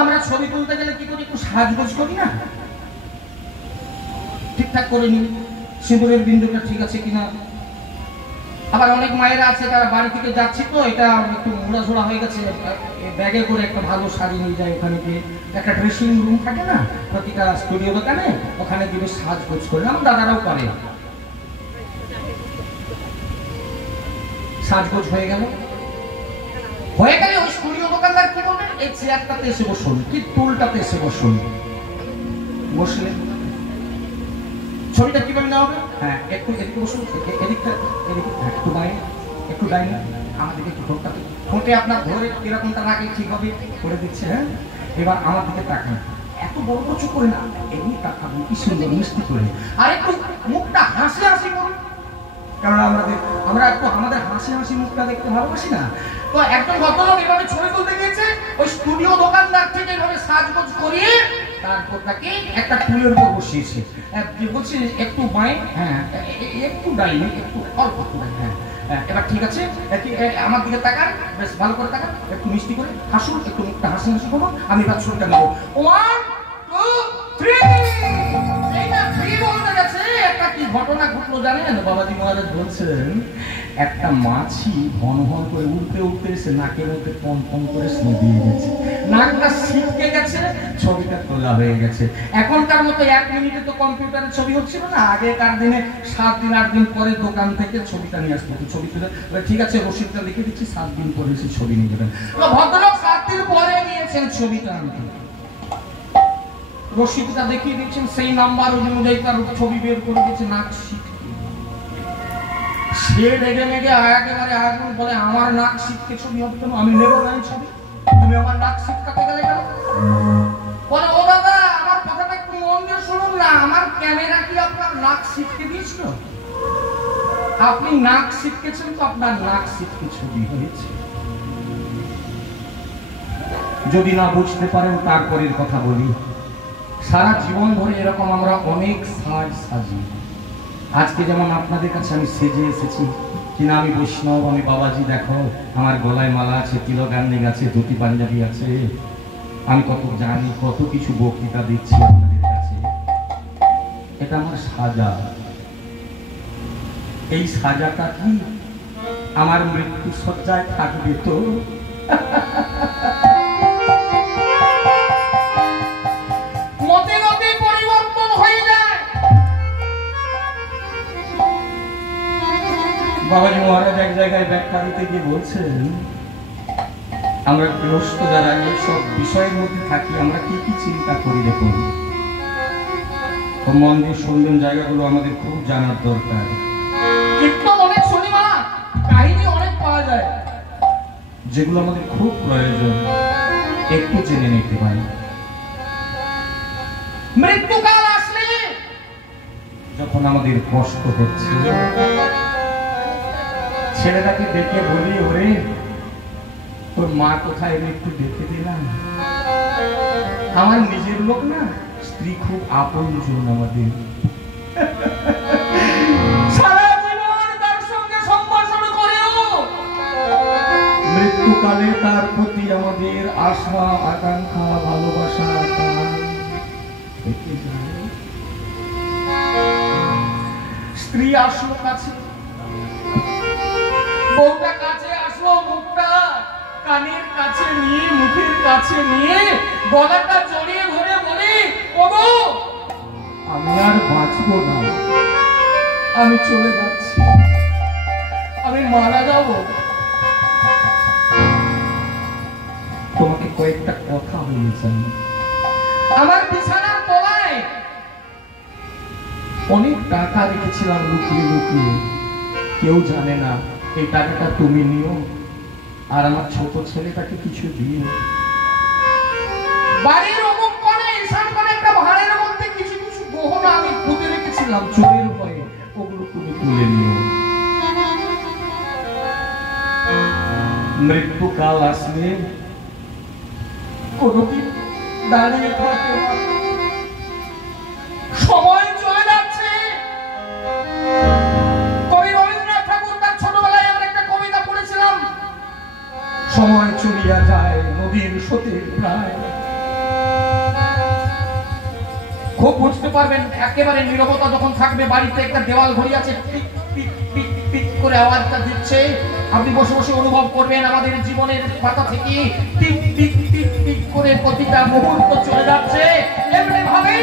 আমরা ছবি তুলতে গেলে কি করি, একটু সাজগোজ করি না, ঠিকঠাক করে নি, সিঁদুরের বিন্দুটা ঠিক আছে কিনা। আবার অনেক মায়েরা আছে তারা বাড়ি থেকে যাচ্ছি তো এটা একটু মোড়াঝোড়া হয়ে গেছে, ব্যাগে করে একটা ভালো শাড়ি নিয়ে যায়, ওখানে গিয়ে একটা ড্রেসিং রুম থাকে না প্রতিটা স্টুডিও দোকানে, ওখানে দিবে সাজগোজ করে। আমার দাদারাও করে। সাজগোজ হয়ে গেল, ওই স্টুডিও দোকানদার কি বলবে, এই চেয়ারটাতে এসে বসুন, কি টুলটাতে এসে বসুন। বসলেন, ছবিটা কিভাবে নেওয়া হবে? হ্যাঁ একটু এদিকে বসুন, এদিকটা এদিকে একটু বাইরে একটু ডাইনি আমার দিকে একটু ঠোঁটটা, ঠোঁটে আপনার ধরে এরকমটা রাখলে ঠিক হবে করে দিচ্ছে। হ্যাঁ, এবার আমার দিকে তাকান, এত বড় কিছু করে না, এমনি তাকাবো কি সুন্দর মিষ্টি করে, আর একটু মুখটা হাসি হাসি করুন, কারণ আমরা একটু আমাদের হাসি হাসি মুখটা দেখতে ভালোবাসি না। তো একজন ভদ্রলোক এভাবে ছবি তুলতে গিয়েছে, ওই স্টুডিও দোকানদার থেকে এভাবে সাজগোজ করিয়ে তারপর তাকে একটা টুলের উপর বসিয়েছে, বলছি একটু বাঁয়ে, হ্যাঁ একটু ডাইনি, একটু অল্প একটু, হ্যাঁ এবার ঠিক আছে, আমার দিকে তাকান, বেশ ভালো করে তাকান, একটু মিষ্টি করে হাসুন, একটু মুখটা হাসি হাসি করবো, আমি এবার ছবিটা নেবো। 1 2 3। এই না 3 বলতে গেছে, একটা কি ঘটনা ঘটলো জানেন? বাবাজি মহারাজ বলছেন একটা মাছি ঘন ঘন করে উঠতে উঠতে এসে নাকের মধ্যে পন পন করে স্নো দিয়ে গেছে, নাকটা ছিটকে গেছে, ছবিটা তোলা হয়ে গেছে। এখনকার মতো 1 মিনিটে তো কম্পিউটারে ছবি হচ্ছিল না, আগেকার দিনে 7 দিন 8 দিন পরে দোকান থেকে ছবিটা নিয়ে আসতো, ছবি তুলে ঠিক আছে রসিদটা লিখে দিচ্ছি, 7 দিন পরে এসে ছবি নিয়ে যাবেন। ভদ্রলোক 7 দিন পরে নিয়েছেন ছবিটা আনতে, রসিদটা দেখিয়ে দিচ্ছেন, সেই নাম্বার অনুযায়ী তার ছবি বের করে দিচ্ছে, নাক ছিটকে। সে রেগে মেগে একেবারে আগুন বলে, আমার নাক ছিটকে ছবি হবে কেন? আমি নেবো না ছবি, তুমি আমার নাক ছিটকাতে গেলে কেন? বলে ও দাদা আমার কথাটা একটু মন দিয়ে শুনুন না, আমার ক্যামেরা কি আপনার নাক ছিটকে দিয়েছিল? আপনি নাক ছিটকেছেন তো আপনার নাক ছিটকে ছবি হয়েছে। যদি না বুঝতে পারেন তারপরের কথা বলি, সারা জীবন ধরে এরকম আমরা অনেক সাজ সাজি। আজকে যেমন আপনাদের কাছে আমি সেজে এসেছি, কিনা আমি বৈষ্ণব, আমি বাবাজি, দেখো আমার গলায় মালা আছে, তিলকান্নিক আছে, ধুতি পাঞ্জাবি আছে, আমি কত জানি, কত কিছু বক্তৃতা দিচ্ছি আপনাদের কাছে, এটা আমার সাজা। এই সাজাটা কি আমার মৃত্যু সজ্জায় থাকবে তো? মতে মতে পরিবর্তন হয়ে যায়। বাবাজি মহারাজ এক জায়গায় ব্যাখ্যা দিতে গিয়ে বলছেন, আমরা গৃহস্থ যারা এইসব বিষয়ের মধ্যে থাকি, আমরা কি কি চিন্তা করি দেখুন, মন দিয়ে শুনবেন, জায়গাগুলো আমাদের খুব জানার দরকার। কীর্তন অনেক শনিমা, কাহিনী অনেক পাওয়া যায়, যেগুলো আমাদের খুব প্রয়োজন একটু জেনে নিতে পারি। মৃত্যুকাল আসলে যখন আমাদের কষ্ট হচ্ছে, ছেলেটাকে দেখে বলি, ওরে তোর মা কোথায়, একটু দেখে দিলাম। আমার নিজের লোক না, স্ত্রী খুব আপনজন আমাদের, সারা জীবন তার সঙ্গে সম্ভাষণ করেও মৃত্যুকালে তার প্রতি আমাদের আশা আকাঙ্ক্ষা ভালোবাসা থেকে যায়। স্ত্রী আসলো কাছে, বউটা কাছে আসলো, মুখটা কানের কাছে নিয়ে, মুখের কাছে নিয়ে, গলাটা জড়িয়ে ধরে বলে, ওগো আমি আর বাঁচবো না, আমি চলে যাচ্ছি, আমি মারা যাব, তোমাকে কয়েকটা কথা বলতে চাই। আমার বিছানার তলায় অনেক টাকা রেখেছিলাম লুকিয়ে লুকিয়ে, কেউ জানে না, এই টাকাটা তুমি নিও, আর আমার ছোট ছেলেটাকে কিছু দিও। বাড়ির অমুক কোণে ঈশান কোণে একটা ভাঁড়ের মধ্যে কিছু কিছু গহনা আমি পুঁতে রেখেছিলাম চোরের ভয়ে, ওগুলো তুমি তুলে নিও। মৃত্যুকাল আসলে কোনদিন দাঁড়িয়ে থাকে না, সময় চলে যাচ্ছে। কবি রবীন্দ্রনাথ ঠাকুর তার ছোটবেলায় আমরা একটা কবিতা পড়েছিলাম, সময় চলিয়া যায় নদীর স্রোতের প্রায়। খুব বুঝতে পারবেন, একেবারে নীরবতা যখন থাকবে, বাড়িতে একটা দেওয়াল ঘড়ি আছে, টিক টিক টিক টিক করে আওয়াজটা দিচ্ছে, আপনি বসে বসে অনুভব করবেন আমাদের জীবনের পাতা থেকে টিক টিক টিক টিক করে প্রতিটা মুহূর্ত চলে যাচ্ছে। এমনি ভাবে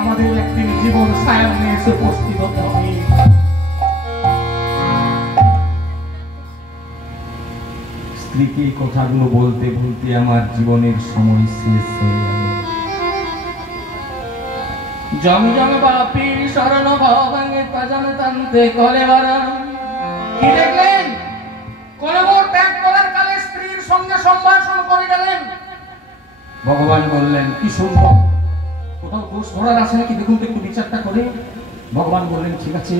আমাদের একদিন জীবন সায়ান্নে এসে উপস্থিত হতে হবে। স্ত্রীকে কথাগুলো বলতে বলতে আমার জীবনের সময় শেষ হয়ে গেল। জম জম বাপির শরণ ভাঙে তাজান তান্তে কলে বারা। কি দেখলেন? কলেবর ত্যাগ করার কালে স্ত্রীর সঙ্গে সম্ভাষণ করে গেলেন। ভগবান বললেন, কি শুনবো, কোথাও দোষ ধরার আছে নাকি দেখুন তো, একটু বিচারটা করে। ভগবান বললেন, ঠিক আছে,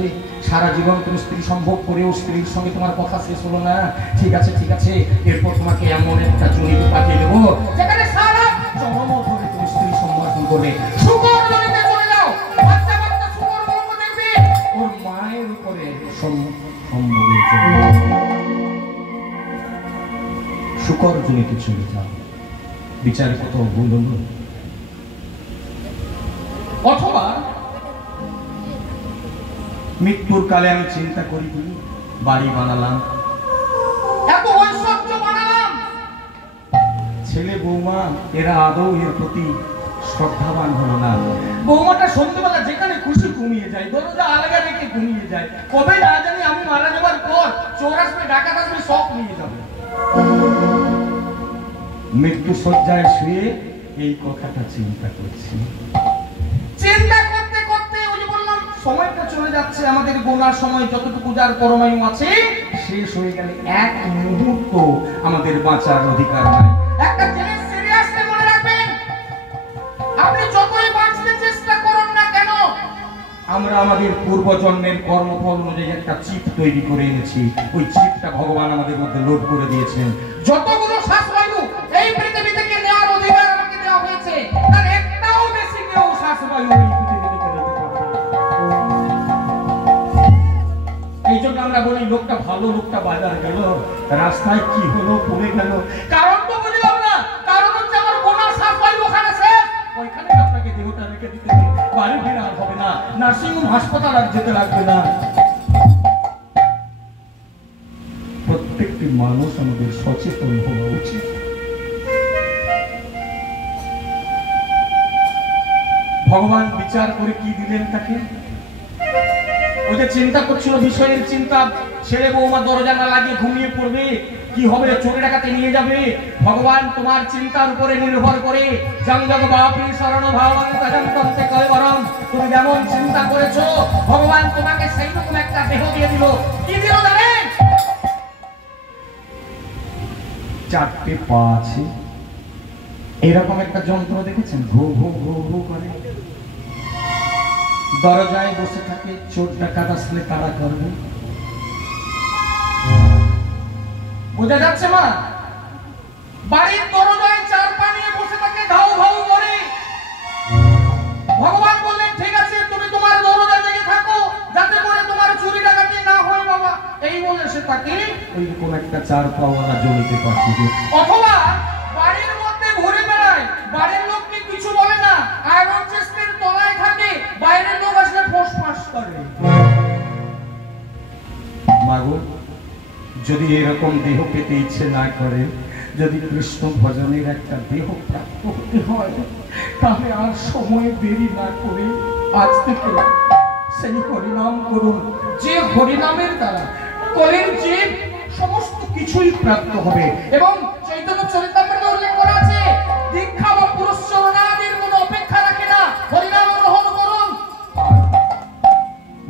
সারা জীবন তুমি স্ত্রী সম্ভোগ করেও স্ত্রীর সঙ্গে তোমার কথা শেষ হলো না, ঠিক আছে ঠিক আছে, এরপর তোমাকে এমন একটা জনিতে পাঠিয়ে দেবো যেখানে সারা জন্ম ধরে তুমি স্ত্রী সম্ভাষণ করবে। শুকর জনিতে চলে যাও, বাচ্চা বাচ্চা শুকর গল্প দেখবে, ওর মায়ের উপরে সম্ভোগের জন্য শুকর জনিতে চলে যাও। বিচার কত ভুল হলো। অথবা মৃত্যুর কালে আমি চিন্তা করি, বাড়ি বানালাম, এত ঐশ্বর্য বানালাম, ছেলে বৌমা এরা আদৌ এর প্রতি শ্রদ্ধাবান হলো না। বৌমাটা সন্ধ্যেবেলা যেখানে খুশি ঘুমিয়ে যায়, দরজা আলাদা রেখে ঘুমিয়ে যায়, কবে না জানি আমি মারা যাবার পর চোর আসবে, ডাকাত আসবে, সব নিয়ে যাবে। মৃত্যু শয্যায় শুয়ে এই কথাটা চিন্তা করছি। চিন্তা করতে করতে ওই যে বললাম সময়টা চলে যাচ্ছে, আমাদের গোনার সময় যতটুকু যার পরমায়ু আছে শেষ হয়ে গেলে এক মুহূর্ত আমাদের বাঁচার অধিকার নাই। একটা জিনিস সিরিয়াসলি মনে রাখবেন, আপনি যতই বাঁচতে চেষ্টা করুন না কেন, আমরা আমাদের পূর্বজন্মের কর্মফল অনুযায়ী একটা চিপ তৈরি করে এনেছি। ওই চিপটা ভগবান আমাদের মধ্যে লোড করে দিয়েছেন। যতগুলো শ্বাসবায়ু এই পৃথিবী থেকে নেওয়ার অধিকার আমাকে দেওয়া হয়েছে, তার একটাও বেশি কেউ শ্বাসবায়ু এই পৃথিবী থেকে নিতে পারবে না। এই জন্য আমরা বলি লোকটা ভালো, লোকটা বাজার গেল, রাস্তায় কি হলো, পড়ে গেল, কারণ তো বললাম না, কারণ হচ্ছে আমার গোনার শ্বাসবায়ু ওখানে শেষ, ওইখানে আপনাকে দেহটা রেখে দিতে হবে, বাড়ি ফিরে আর হবে না, নার্সিংহোম হাসপাতাল আর যেতে লাগবে না। প্রত্যেকটি মানুষ আমাদের সচেতন হওয়া উচিত। ভগবান বিচার করে কি দিলেন তাকে? ওই যে চিন্তা করছিল, বিষয়ের চিন্তা, ছেলে বৌমা দরজা না লাগিয়ে ঘুমিয়ে পড়বে, কি হবে, চোরে ডাকাতে নিয়ে যাবে। ভগবান তোমার চিন্তার উপরে নির্ভর করে তুমি যেমন চিন্তা করেছো, ভগবান তোমাকে সেই রকম একটা দেহ দিয়ে দিল। কি দিল জানেন? 4টে পা আছে, এরকম একটা যন্ত্র দেখেছেন, ঘো ঘো ঘো ঘো করে, দরজায় বসে থাকে, চোর ডাকাত আসলে তারা করবে। বোঝা যাচ্ছে মা? বাড়ির দরজায় 4 পা নিয়ে বসে থাকে, ধাউ ধাউ করে। ভগবান বললেন, ঠিক আছে, তুমি তোমার দরজা জেগে থাকো, যাতে করে তোমার চুরি ডাকাতি না হয় বাবা। এই বলে সে তাকে ওই কোন একটা 4 পাওয়ালা জড়িতে পাঠিয়ে। অথবা বাড়ির মধ্যে ঘুরে বেড়ায়, বাড়ির লোককে কিছু বলে না, আয়রন চেস্টের তলায় থাকে, বাইরের লোক আসলে ফোঁস করে। মাগো, যদি এরকম দেহ পেতে ইচ্ছে না করে, যদি কৃষ্ণ ভজনের একটা দেহ প্রাপ্ত হতে হয়, তাহলে আর সময় দেরি না করে আজ থেকে সেই হরিনাম করুন, যে হরিনামের দ্বারা কলির জীব সমস্ত কিছুই প্রাপ্ত হবে। এবং চৈতন্য চরিতামৃতে উল্লেখ করা আছে, দীক্ষা বা পুরস্কারাদির কোনো অপেক্ষা রাখে না, হরিনাম গ্রহণ করুন,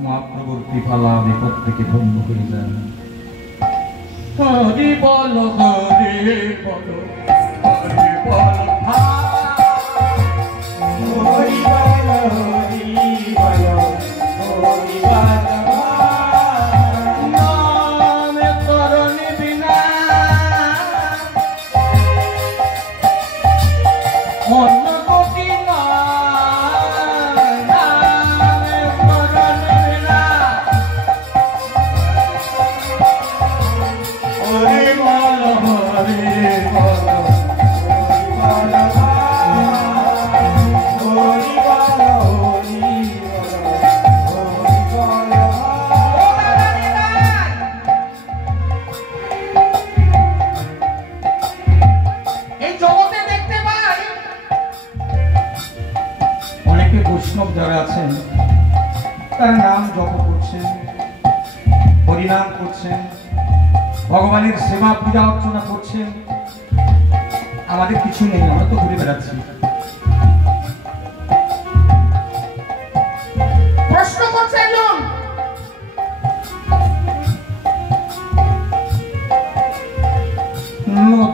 মহাপ্রভুর কৃপা লাভে প্রত্যেকে ধন্য হয়ে যান। হরি বল, হরি বল, হরি বল, হরি বল, হরি বল, হরি বল, নাম করণ বিনা অন্য গতি নয়, নাম করণ বিনা হরি বল, হরি বল, হরি বল, হরি বল, এই জগতে দেখতে পাই অনেকে বৈষ্ণব যারা আছেন, তার নাম জপ করছেন, হরিনাম করছেন, ভগবানের সেবা পূজা অর্চনা করছেন। আমাদের কিছু নেই, আমরা তো ঘুরে বেড়াচ্ছি। প্রশ্ন করছে একজন,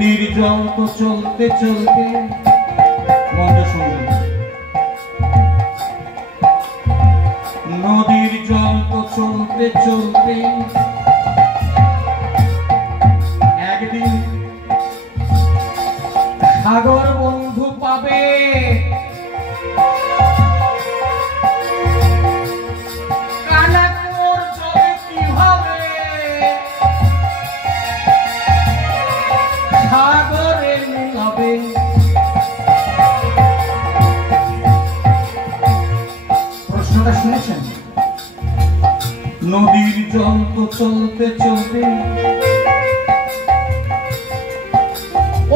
নদীর জল তো চলতে চলতে, মনে শুনবেন, নদীর জল তো চলতে চলতে একদিন সাগর বন্ধু পাবে। কানাকুর জলে কি হবে, সাগরে মিলাবে। প্রশ্নটা শুনেছেন? নদীর জল তো চলতে চলতে,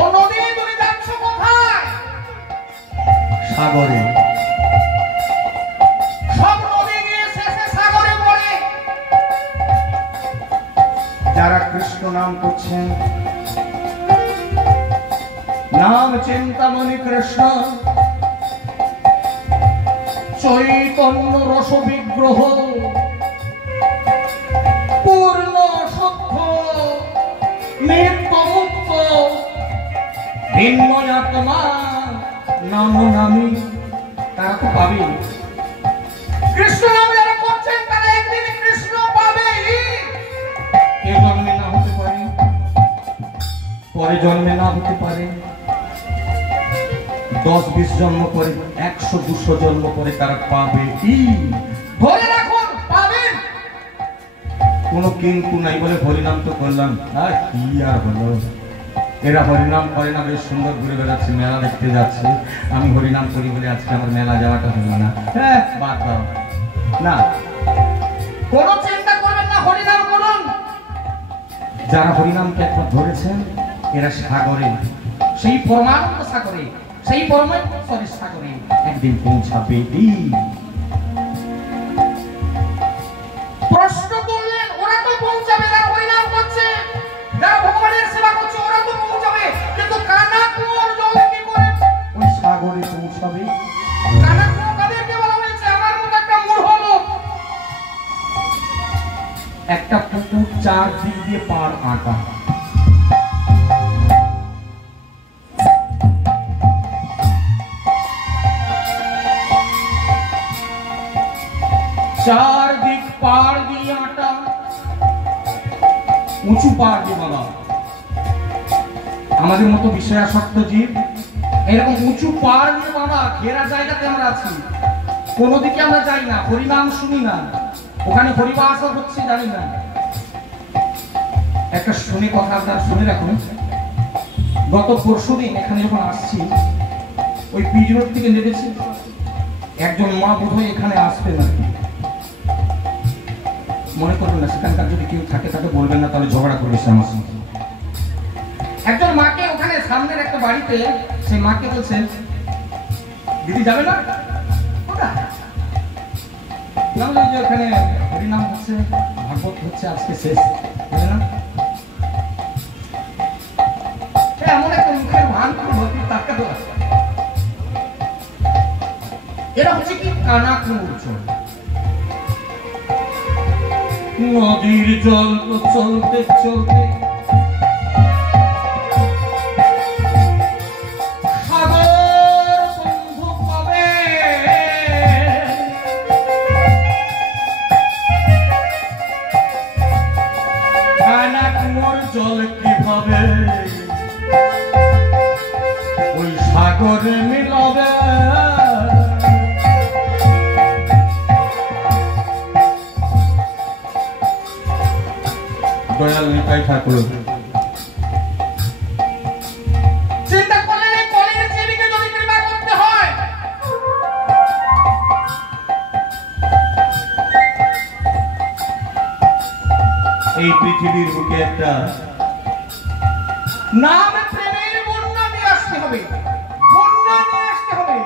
ও নদী তুমি যাচ্ছ কোথায়? সাগরে। সব নদী গিয়ে শেষে সাগরে পড়ে। যারা কৃষ্ণ নাম করছেন, নাম চিন্তামণি কৃষ্ণ চৈতন্য রস বিগ্রহ, পূর্ণ সত্য নিত্য মুক্ত ভিন্নয়াত্মা নাম নামি, তারা তো পাবে। কৃষ্ণ নাম যারা করছেন তারা একদিন কৃষ্ণ পাবে। এ জন্মে না হতে পারে, পরে জন্মে না হতে পারে, 10-20 জন্ম পরে, 100-200 জন্ম পরে তারা পাবে। ধরে রাখুন, পাবেন। কোনো কিন্তু নাই বলে হরিনাম তো করলাম, আর কি আর হলো। এরা হরিনাম করে না, বেশ সুন্দর ঘুরে বেড়াচ্ছে, মেলা দেখতে যাচ্ছে। আমি হরিনাম করি বলে আজকে আমার মেলা যাওয়াটা হলো না। হ্যাঁ, বাদ দাও না, কোনো চিন্তা করবেন না, হরিনাম করুন। যারা হরিনামকে একবার ধরেছেন এরা সাগরে, সেই পরমানন্দ সাগরে, সেই পরমেশ্বরের সাগরে একদিন পৌঁছাবে। প্রশ্ন করলেন, ওরা তো পৌঁছাবে, যারা হরিনাম করছে, যারা ভগবানের সেবা করছে, ওরা তো পৌঁছাবে, কিন্তু কানাকুয়ার জল কি করে ওই সাগরে পৌঁছাবে? কানাকুয়া কাদেরকে বলা হয়েছে? আমার মতো একটা মূর্খ লোক। একটা পুকুর 4 দিক দিয়ে পার আঁটা, চারদিক পাড় দিয়ে আটা, উঁচু পাড় দিয়ে বাবা। আমাদের মতো বিষয়াসক্ত জীব এরকম উঁচু পাড় দিয়ে বাবা ঘেরা জায়গাতে আমরা আছি। কোনো দিকে আমরা যাই না, হরিনাম শুনি না, ওখানে হরিবাস হচ্ছে জানি না। একটা শুনে কথা আপনারা শুনে রাখুন। গত পরশুদিন এখানে যখন আসছি, ওই পিচ রোড থেকে নেমেছি, একজন মা বোধহয় এখানে আসবে না, মনে করবেন না, সেখানকার যদি কেউ থাকে তাকে বলবেন না, তাহলে ঝগড়া করবে সে আমার সঙ্গে। একজন মাকে ওখানে সামনের একটা বাড়িতে, সেই মাকে বলছে, দিদি যাবে না? যে ওখানে হরিনাম হচ্ছে, ভাগবত হচ্ছে, আজকে শেষ, বুঝলে না? এমন একটা মুখের ভান ভর্তি তাকে তো আছে। এরা হচ্ছে কি কানাকুর জল। নদীর জল তো চলতে চলতে সাগর বন্ধু পাবে। কানাকুয়ার জল কিভাবে ওই সাগরে মিলাবে? দয়াল নিতাই ঠাকুর চিন্তা করলেন, এই কলির জীবীকে যদি কৃপা করতে হয়, এই পৃথিবীর বুকে একটা নাম প্রেমের বন্যা নিয়ে আসতে হবে, বন্যা নিয়ে আসতে হবে।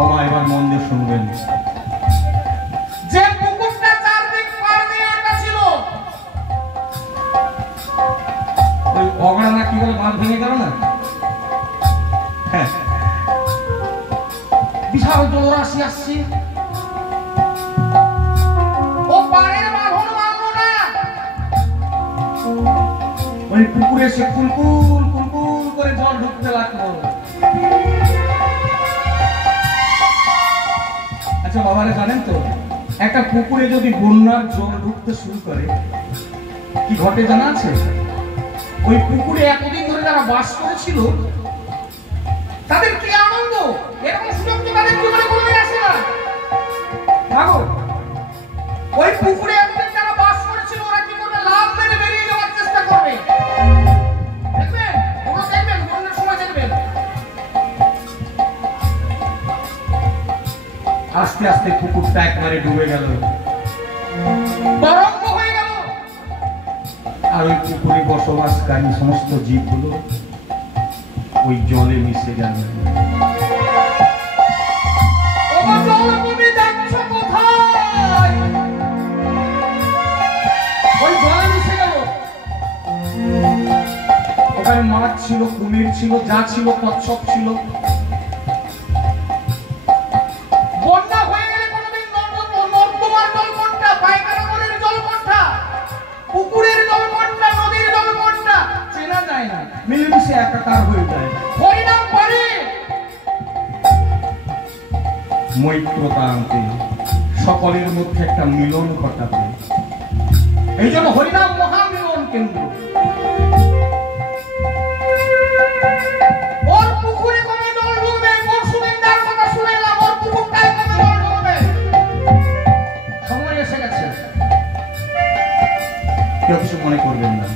ওমা, এবার মন দিয়ে শুনবেন। যে পুকুরটা চারদিক পার দিয়ে আঁটা ছিল, ওই অগড়া না কি বলে বাঁধ ভেঙে গেল না, বিশাল জলরাশি আসছে, ও পাড়ের বাঁধন মানল না, ওই পুকুরে সে কুলকুল কুলকুল করে জল ঢুকতে লাগলো। আচ্ছা বাবারা জানেন তো, একটা পুকুরে যদি বন্যার জল ঢুকতে শুরু করে কি ঘটে জানা আছে? ওই পুকুরে এতদিন ধরে যারা বাস করেছিল তাদের কি আনন্দ, এরকম সুযোগ তো তাদের জীবনে কোনোদিন আসে না। ভাবো, ওই পুকুরে এতদিন যারা বাস করেছিল ওরা কি করবে? লাভ মেরে বেরিয়ে যাওয়ার চেষ্টা করবে। দেখবেন, ওরা দেখবেন বন্যার সময় দেখবেন আস্তে আস্তে পুকুরটা একবারে ডুবে গেল, তরঙ্গ হয়ে গেল। আর ওই পুকুরে বসবাসকারী সমস্ত জীবগুলো ওই জলে মিশে গেল। ওই জলে মিশে গেল। ওখানে মাছ ছিল, কুমির ছিল, যা ছিল কচ্ছপ ছিল। বন্যা হয়ে গেলে কোনদিন নর্দমার জল কোনটা, পায়খানা ঘরের জল কোনটা, পুকুরের জল কোনটা, নদীর জল কোনটা চেনা যায় না, মিলেমিশে একাকার হয়ে যায়। হরিনাম পারে মৈত্রতা আনতে, সকলের মধ্যে একটা মিলন ঘটাতে। এই জন্য হরিনাম মহামিলন কেন্দ্র। ওর পুকুরে কমে জল ঢুকবে, মরশুমিন্দার কথা শুনে এলাম, ওর পুকুরটায় কমে জল ঢুকবে। সময় এসে গেছে, কেউ কিছু মনে করবেন না।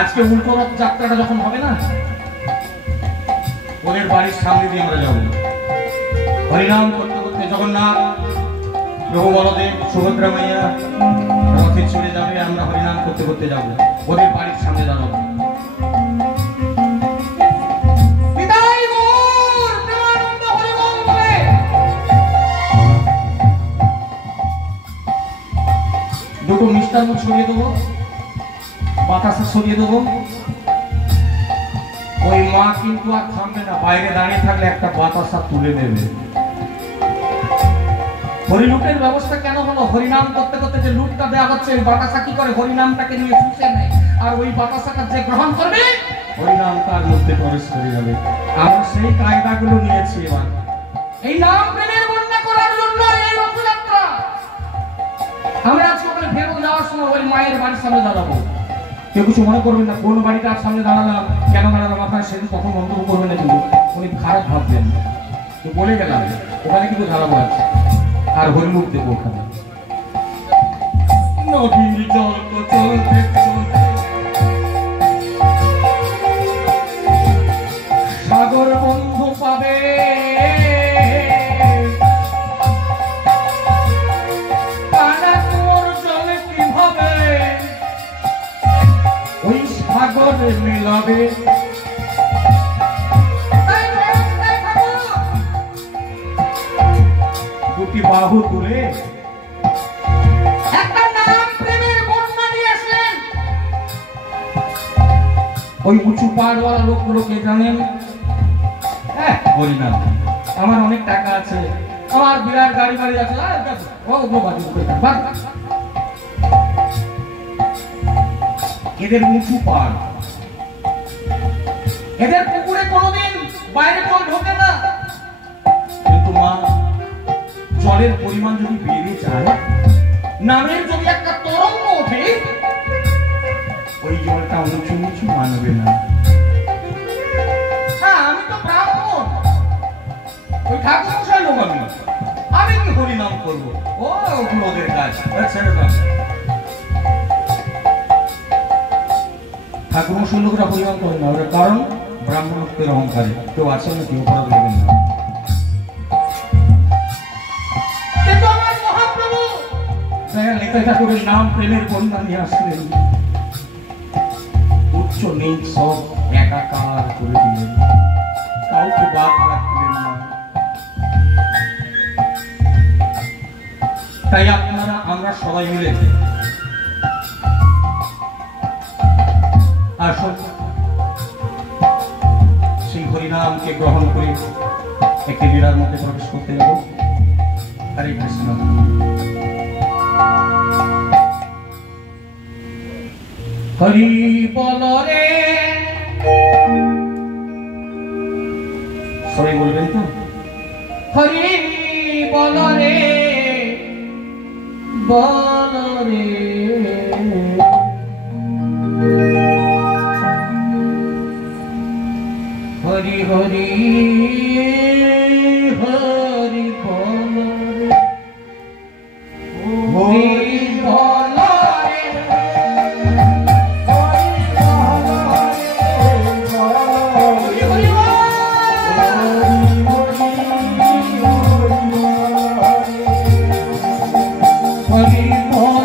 আজকে উল্টো রথ যাত্রাটা যখন হবে না, ওদের বাড়ির সামনে দিয়ে আমরা যাবো হরিনাম করতে করতে। জগন্নাথ প্রভু বলদেব সুভদ্রা মাইয়া রথে চলে যাবে, আমরা হরিনাম করতে করতে যাবো, ওদের বাড়ির সামনে দাঁড়াবো। দুটো মিষ্টান্ন ছড়িয়ে দেবো, বাতাসা ছড়িয়ে দেবো। ওই মা কিন্তু আর থামবে না, বাইরে দাঁড়িয়ে থাকলে একটা বাতাসা তুলে নেবে। হরিলুটের ব্যবস্থা কেন হলো? হরিনাম করতে করতে যে লুটটা দেওয়া হচ্ছে, ওই বাতাসা কি করে হরিনামটাকে নিয়ে ফুসে নেয়, আর ওই বাতাসাটা যে গ্রহণ করবে হরিনাম তার মধ্যে প্রবেশ করে যাবে। আমরা সেই কায়দাগুলো নিয়েছি এবার এই নাম প্রেমের বন্যা করার জন্য। এই রথযাত্রা আমরা আজকে ওখানে ফেরত যাওয়ার সময় ওই মায়ের বাড়ির সামনে দাঁড়াবো। কেউ কিছু মনে করবেন না, কোন বাড়িটার সামনে দাঁড়ালাম, কেন দাঁড়ালাম, আপনারা সেদিন কখন মন্তব্য করবেন না, কিন্তু উনি খারাপ ভাববেন। তো বলে গেলাম ওখানে কিন্তু দাঁড়াবো আছে, আর হরিমুখ দেবো ওখানে। নদীর জল তো চলতে চলতে সাগর বন্ধু পাবে, কানা তোর জলে কিভাবে ওই সাগর মিলাবে। দুটি বাহু তুলে একটা নাম প্রেমের বন্যা নিয়ে আসলেন। ওই উঁচু পাড়ওয়ালা লোকগুলোকে জানেন, হরিনাম, আমার অনেক টাকা আছে, আমার বিরাট গাড়ি বাড়ি আছে, এদের উঁচু পাড়, এদের পুকুরে কোনোদিন বাইরে জল ঢোকে না। কিন্তু মা, জলের পরিমাণ যদি বেড়ে যায়, নামের যদি একটা তরঙ্গ ওঠে, ওই জলটা উঁচু উঁচু মানবে না। হ্যাঁ, আমি তো ব্রাহ্মণ, ওই ঠাকুর মশাই লোক, আমি কি হরিনাম করবো? ও ওদের কাজ ছেড়ে দাও। ঠাকুর মশাই লোকরা হরিনাম করে না, ওরা কারণ ব্রাহ্মণত্বের অহংকারে। কেউ আছে না, কেউ অপরাধ করবেন না। ঠাকুরের নাম প্রেমের বন্যা নিয়ে আসলেন, উচ্চ নীচ সব একাকার করে দিলেন, কাউকে বাদ রাখলেন না। তাই আপনারা, আমরা সবাই মিলে আসুন সেই হরিনামকে গ্রহণ করে একটি লীলার মধ্যে প্রবেশ করতে যাব। হরে কৃষ্ণ। হরি বল রে, সবাই বলবেন তো? হরি বল রে, বল রে, হরি হরি হরি বল রে, হরি বল রে, হরি বল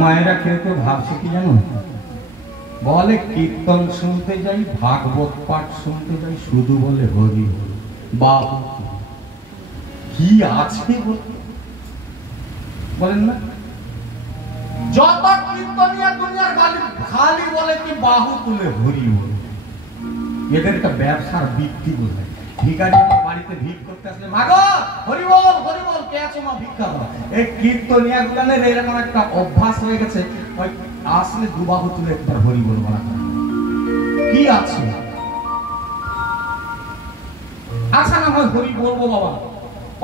মায়েরা কেউ কেউ ভাবছে কি জানো, বলে কীর্তন শুনতে যাই, ভাগবত পাঠ শুনতে যাই, শুধু বলে হরি হরি। বাবা কি আছে বলেন না? যত কীর্তনিয়া দুনিয়ার খালি বলে কি বাহু তুলে হরি হরি। এদের একটা ব্যবসার বৃত্তি বোঝায়। ভিখারি বাড়িতে ভিক করতে আসলে মাগো হরি বল কে আছো মা ভিক্ষা দাও। এই কীর্তনিয়া গুলানের এরকম একটা অভ্যাস হয়ে গেছে, ওই আসলে দুবাহু তুলে একবার হরি বল বলা। কি আছে? আচ্ছা না হয় হরি বলবো বাবা,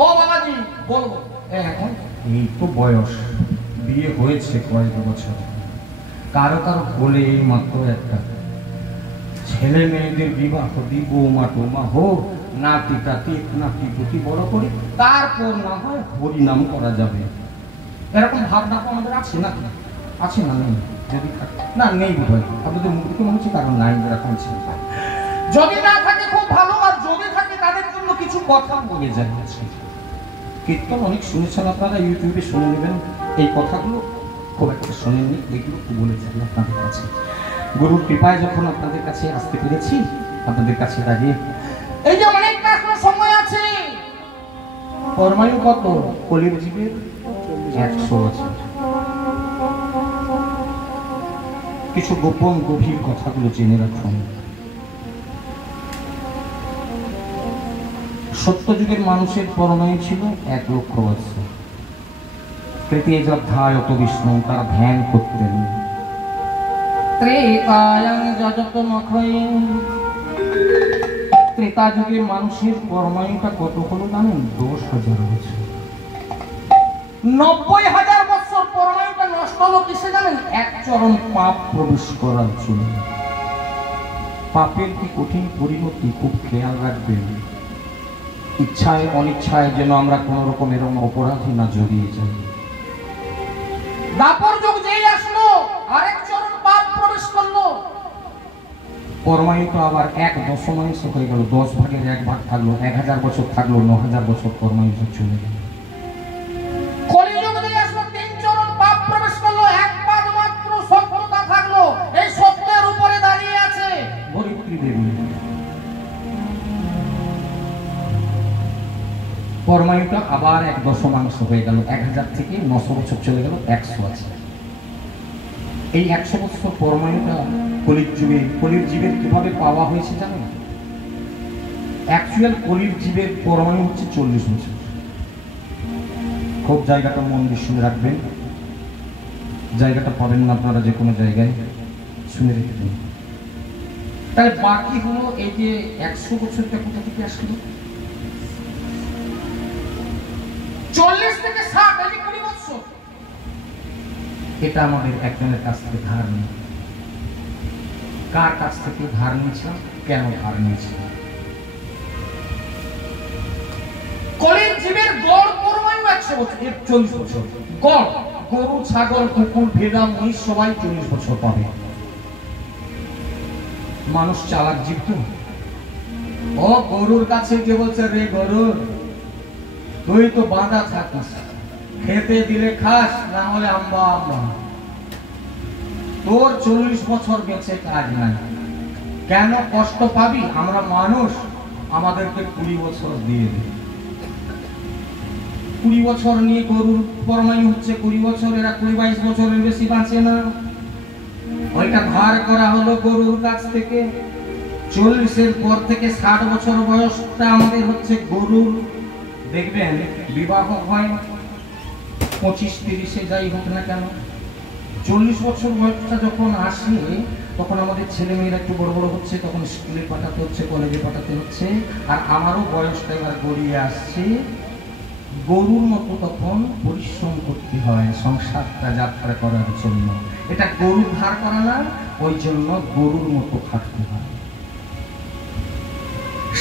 ও বাবাজি বলবো। এখন এই তো বয়স, বিয়ে হয়েছে কয়েক বছর, কারো কারো বলে এই মাত্র একটা ছেলে মেয়েদের বিবাহ দি, বৌমা টোমা হোক, নাতি টাতি নাতি পুতি বড় করি, তারপর না হয় হরি নাম করা যাবে। এরকম ভাবনা আমাদের আছে না? আছে না? নেই? যদি না নেই বোধ, আপনাদের মুখ থেকে মনে হচ্ছে কারণ নাই এরকম ছিল। যদি না থাকে খুব ভালো, আর যদি থাকে তাদের জন্য কিছু কথা বলে যায়। কীর্তন অনেক শুনেছেন আপনারা, ইউটিউবে শুনে নেবেন। এই কথাগুলো খুব একটা শোনেননি, এগুলো বলেছেন আপনাদের কাছে। গুরুর কৃপায় যখন আপনাদের কাছে আসতে পেরেছি, আপনাদের কাছে দাঁড়িয়ে এই যে অনেকটা সময় আছে, পরমায়ু কত? কলির জীবের 100 বছর। কিছু গোপন গভীর কথাগুলো জেনে রাখুন। সত্যযুগের মানুষের পরমায়ু ছিল 1 লক্ষ বছর। তৃতীয় অধ্যায় অত বিষ্ণু তারা ধ্যান করতেন। ত্রেতা যুগে মানুষের পরমায়ুটা কত হলো জানেন? 10,000 বছর। 90,000 বছর পরমায়ুটা নষ্ট হলো কিসে জানেন? এক চরম পাপ প্রবেশ করার জন্য। পাপের কি কঠিন পরিণতি, খুব খেয়াল রাখবেন। ইচ্ছায় অনিচ্ছায় যেন আমরা কোন রকম এরকম অপরাধী না জড়িয়ে যাই। দাপর যুগ যেই আসলো আরেক চরম পাপ প্রবেশ করলো। পরমায়িত আবার 1/10 হয়ে গেল, 10 ভাগের 1 ভাগ থাকলো, 1000 বছর থাকলো, 9000 বছর পরমায়িত চলে গেল। কলিযুগ যেই আসলো 3 চরম পাপ প্রবেশ করলো, এক পাদ মাত্র সত্যতা থাকলো। এই সত্যের উপরে দাঁড়িয়ে আছে ধরিত্রী দেবী। পরমায়িত আবার 1/10 হয়ে গেল, 1000 থেকে 900 বছর চলে গেল, 100 আছে। এই 100 বছর পরমায়ুটা কলির যুগে, কলির জীবের কিভাবে পাওয়া হয়েছে জানেন? অ্যাকচুয়াল কলির জীবের পরমায়ু হচ্ছে 40 বছর। খুব জায়গাটা মন দিয়ে শুনে রাখবেন, জায়গাটা পাবেন না আপনারা যে কোনো জায়গায়, শুনে রেখে দিন। তাহলে বাকি হলো এই যে 100 বছরটা কোথা থেকে আসলো? 40 থেকে 60, এই যে 20 বছর। এটা আমাদের একজনের কাছ থেকে ধার নেই। কার কাছ থেকে ধার নিয়েছিলাম, কেন ধার নিয়েছিলাম? কলির জীবের গড় পরমায়ু 100 বছর, 40 বছর গড়। গরু, ছাগল, কুকুর, ভেড়া, মহিষ সবাই 40 বছর পাবে। মানুষ চালাক জীব তো। ও গরুর কাছে কে বলছে, রে গরু তুই তো বাঁধা থাকিস, খেতে দিলে খাস, না হলে আম্বা আম্বা, তোর 40 বছর বেঁচে কাজ নাই। কেন কষ্ট পাবি? আমরা মানুষ, আমাদেরকে 20 বছর দিয়ে দে। 20 বছর নিয়ে গরুর পরমায়ু হচ্ছে 20 বছর, এরা 20-22 বছরের বেশি বাঁচে না। ওইটা ধার করা হলো গরুর কাছ থেকে। 40-এর পর থেকে 60 বছর বয়সটা আমাদের হচ্ছে গরুর। দেখবেন বিবাহ হয় 25-30-এ, যাই হোক না কেন, 40 বছর বয়সটা যখন আসে তখন আমাদের ছেলে মেয়েরা একটু বড় বড় হচ্ছে, তখন স্কুলে পাঠাতে হচ্ছে, কলেজে পাঠাতে হচ্ছে। আর আমারও বয়সটা এবার গড়িয়ে আসছে। গরুর মতো তখন পরিশ্রম করতে হয় সংসারটা যাত্রা করার জন্য। এটা গরুর ধার করা না, ওই জন্য গরুর মতো খাটতে হয়।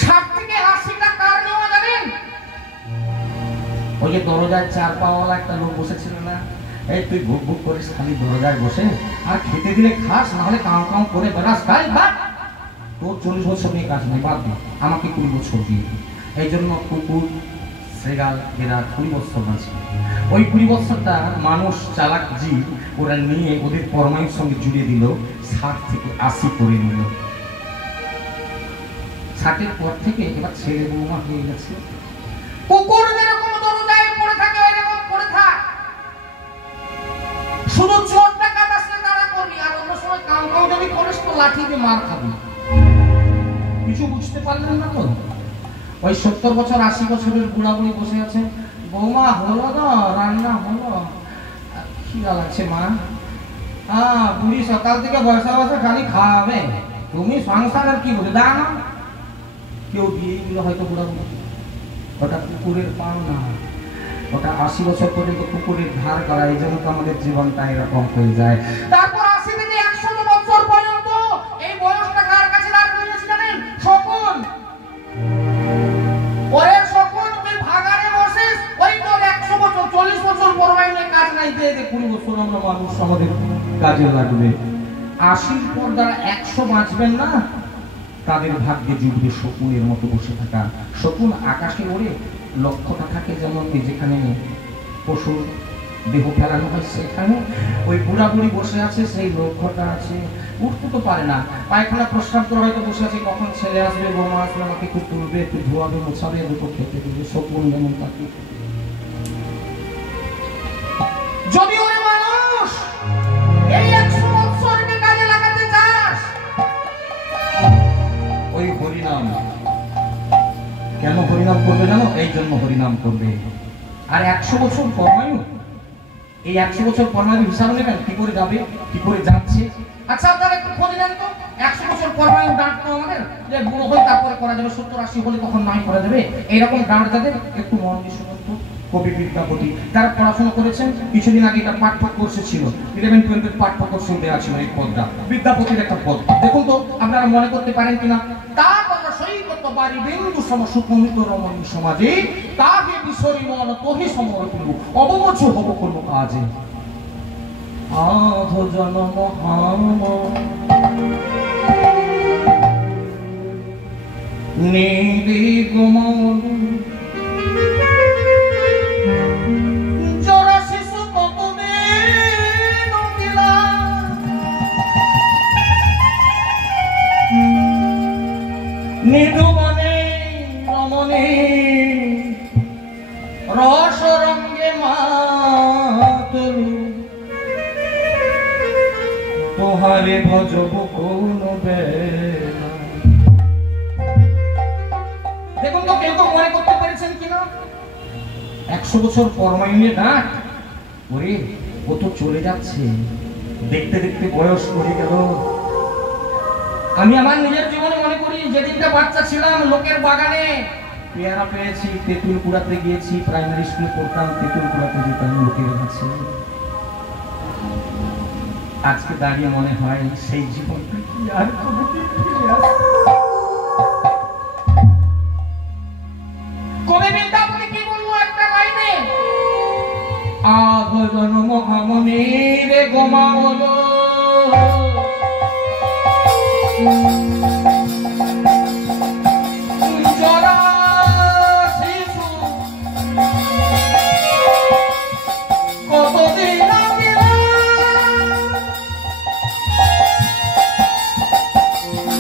60 থেকে 80টা কার নেওয়া জানেন? ওই যে দরজায় 4 পাওয়ালা একটা লোক বসেছিল না, এই তুই ভুক ভুক করিস খালি দরজায় বসে, আর খেতে দিলে খাস, না হলে কাউ কাউ করে বেড়াস, তাই বাদ। তোর 40 বছর নিয়ে কাজ নেই, বাদ দে, আমাকে 20 বছর দিয়ে। এই জন্য কুকুর, শ্রেগাল এরা 20 বছর বাঁচে। ওই 20 বছরটা মানুষ চালাক জীব ওরা নিয়ে ওদের পরমায়ুর সঙ্গে জুড়ে দিল, 60 থেকে 80 করে নিল। 60-এর পর থেকে এবার ছেলে বৌমা হয়ে গেছে। কুকুর যেরকম দরজায় পড়ে থাকে ওইরকম পড়ে থাক, শুধু চোর ডাকাত আসলে তারা করবি, আর অন্য সময় কাউ কাউ যদি করিস তো লাঠি দিয়ে মার খাবি। কিছু বুঝতে পারলেন না তো? ওই 70 বছর 80 বছরের বুড়া বুড়ি বসে আছে, বৌমা হলো তো রান্না হলো, কি লাগছে মা? বুড়ি সকাল থেকে বসা বসা খালি খাওয়াবে, তুমি সংসারের কি বলে দাও না। কেউ দিয়ে দিল হয়তো বুড়া বুড়ি, ওটা কুকুরের পাও না, ওটা 80 বছর পর্যন্ত কুকুরের ধার করা। এই জন্য তো আমাদের জীবনটা এরকম হয়ে যায়। তারপর 80 থেকে 100 বছর পর্যন্ত এই বয়সটা কার কাছে দাঁড় করিয়েছে জানেন? শকুন। ওরে শকুন, তুই ভাগাড়ে বসিস, ওই তোর 100 বছর 40 বছর পরমায়ু নিয়ে কাজ নাই, দিয়ে দে 20 বছর আমরা মানুষ, আমাদের কাজে লাগবে। 80-র পর যারা 100 বাঁচবেন না, তাদের ভাগ্যে জুটবে শকুনের মতো বসে থাকা। শকুন আকাশে ওড়ে, লক্ষ্যটা থাকে যেমন যেখানে পশুর দেহ ফেলানো হয় সেখানে, ওই বুড়া বুড়ি বসে আছে, সেই লক্ষ্যটা আছে। উঠতে তো পারে না, পায়খানা প্রস্রাব করে হয়তো বসে আছে, কখন ছেলে আসবে, বৌমা আসবে, আমাকে একটু তুলবে, একটু ধোয়াবে, মোছাবে, দুটো খেতে দিবে। শকুন যেমন তাকে। যদি ওই মানুষ এই 100 বছরকে কাজে লাগাতে চাস, ওই হরিনাম। কেন হরিনাম করবে জানো? এই জন্য হরিনাম করবে। আর 100 বছর পরমায়ু, এই 100 বছর পরমায়ু হিসাব নেবেন, কি করে যাবে, কি করে যাচ্ছে। আচ্ছা আপনারা একটু খোঁজ নেন তো, 100 বছর পরমায়ু ডাঁটতো আমাদের, যে বুড়ো হয়ে তারপরে করা যাবে, 70-80 হলে তখন নাই করা যাবে, এইরকম ডাঁট যাদের একটু মন দিয়ে শুনুন তো। কবি বিদ্যাপতি। তারা পড়াশোনা করেছেন, কিছুদিন আগে এটা পাঠ্যকোর্সে ছিল, 11-12 পাঠ্যকোর্সে দেওয়া ছিল এই পদটা, বিদ্যাপতির একটা পদ। দেখুন তো আপনারা মনে করতে পারেন কিনা, তা কথা সৈকত বাড়ি বিন্দু সম সুকুমিত রমণী সমাজে, তাহে বিসরি মন তোহে সমরতুলু অবমোচ হব কোনো কাজে। আধ জনম হাম নীলি গোমল জরা শিশু কতদিন গেলা, নিধুবনে রমণী রস রঙ্গে মাতলু, তোহারে ভজব কোন বেলা। দেখুন তো কেউ মনে করতে পেরেছেন কিনা, 100 বছর পরমায়ুনে ডাক, ওরে ও তো চলে যাচ্ছে, দেখতে দেখতে বয়স করে গেল। আমি আমার নিজের জীবনে মনে করি, যেদিনটা বাচ্চা ছিলাম লোকের বাগানে পেয়ারা পেয়েছি, তেঁতুল কুড়াতে গিয়েছি, প্রাইমারি স্কুলে পড়তাম, তেঁতুল কুড়াতে যেতাম লোকের কাছে। আজকে দাঁড়িয়ে মনে হয় সেই জীবনটা কি আর কোনোদিন ফিরে আসবে? কবি বিদ্যাপতি কি বলবো একটা লাইনে, আধ জন্ম হামনি রে গোমাবল জরা শিশু কতদিন গেলা,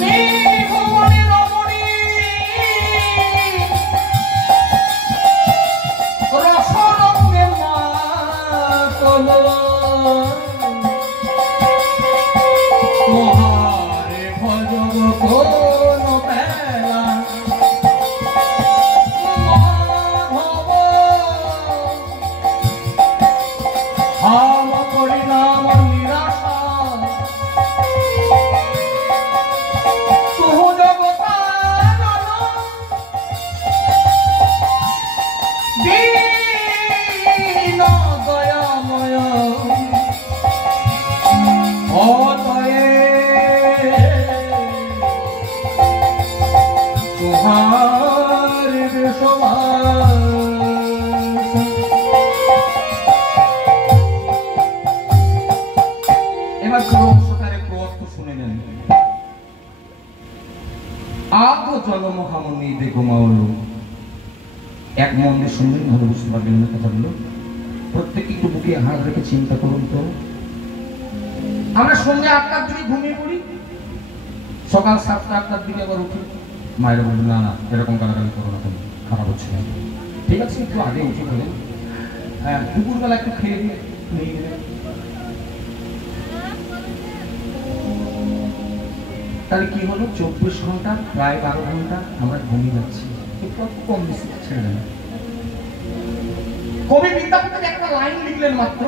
নিভুবনে রমণী রস রঙ্গে মাতল, তোহারে ভজব কোন বেলা। মাধব হাম করিলাম নিরাশা, তুহু জগতানন দীন দয়াময় অতএব তুহার বিশ্ববাস। এবার ক্রমশকারে ক্রোধ শুনে নেন। আধ জন্ম হামনি রে গোমাবল, এক মন দিয়ে শুনবেন, ভালো বুঝতে পারবেন না কথাগুলো। প্রত্যেকে একটু বুকে হাত রেখে চিন্তা করুন তো, আমরা সন্ধ্যে 8টার দিকে ঘুমিয়ে পড়ি, সকাল 7টা-8টার দিকে আবার উঠি, মায়েরা বলবে না না এরকম গালাগালি করো না, তুমি খারাপ হচ্ছে না, ঠিক আছে একটু আগে উঠে ফেলেন, হ্যাঁ দুপুরবেলা একটু খেয়ে দিয়ে নিয়ে গেলেন। তাহলে কি হলো, 24 ঘন্টা প্রায় 12 ঘন্টা আমরা ঘুমিয়ে যাচ্ছি, একটু কম বেশি ছেড়ে দেন। কবি বিদ্যাপতি একটা লাইন লিখলেন মাত্র,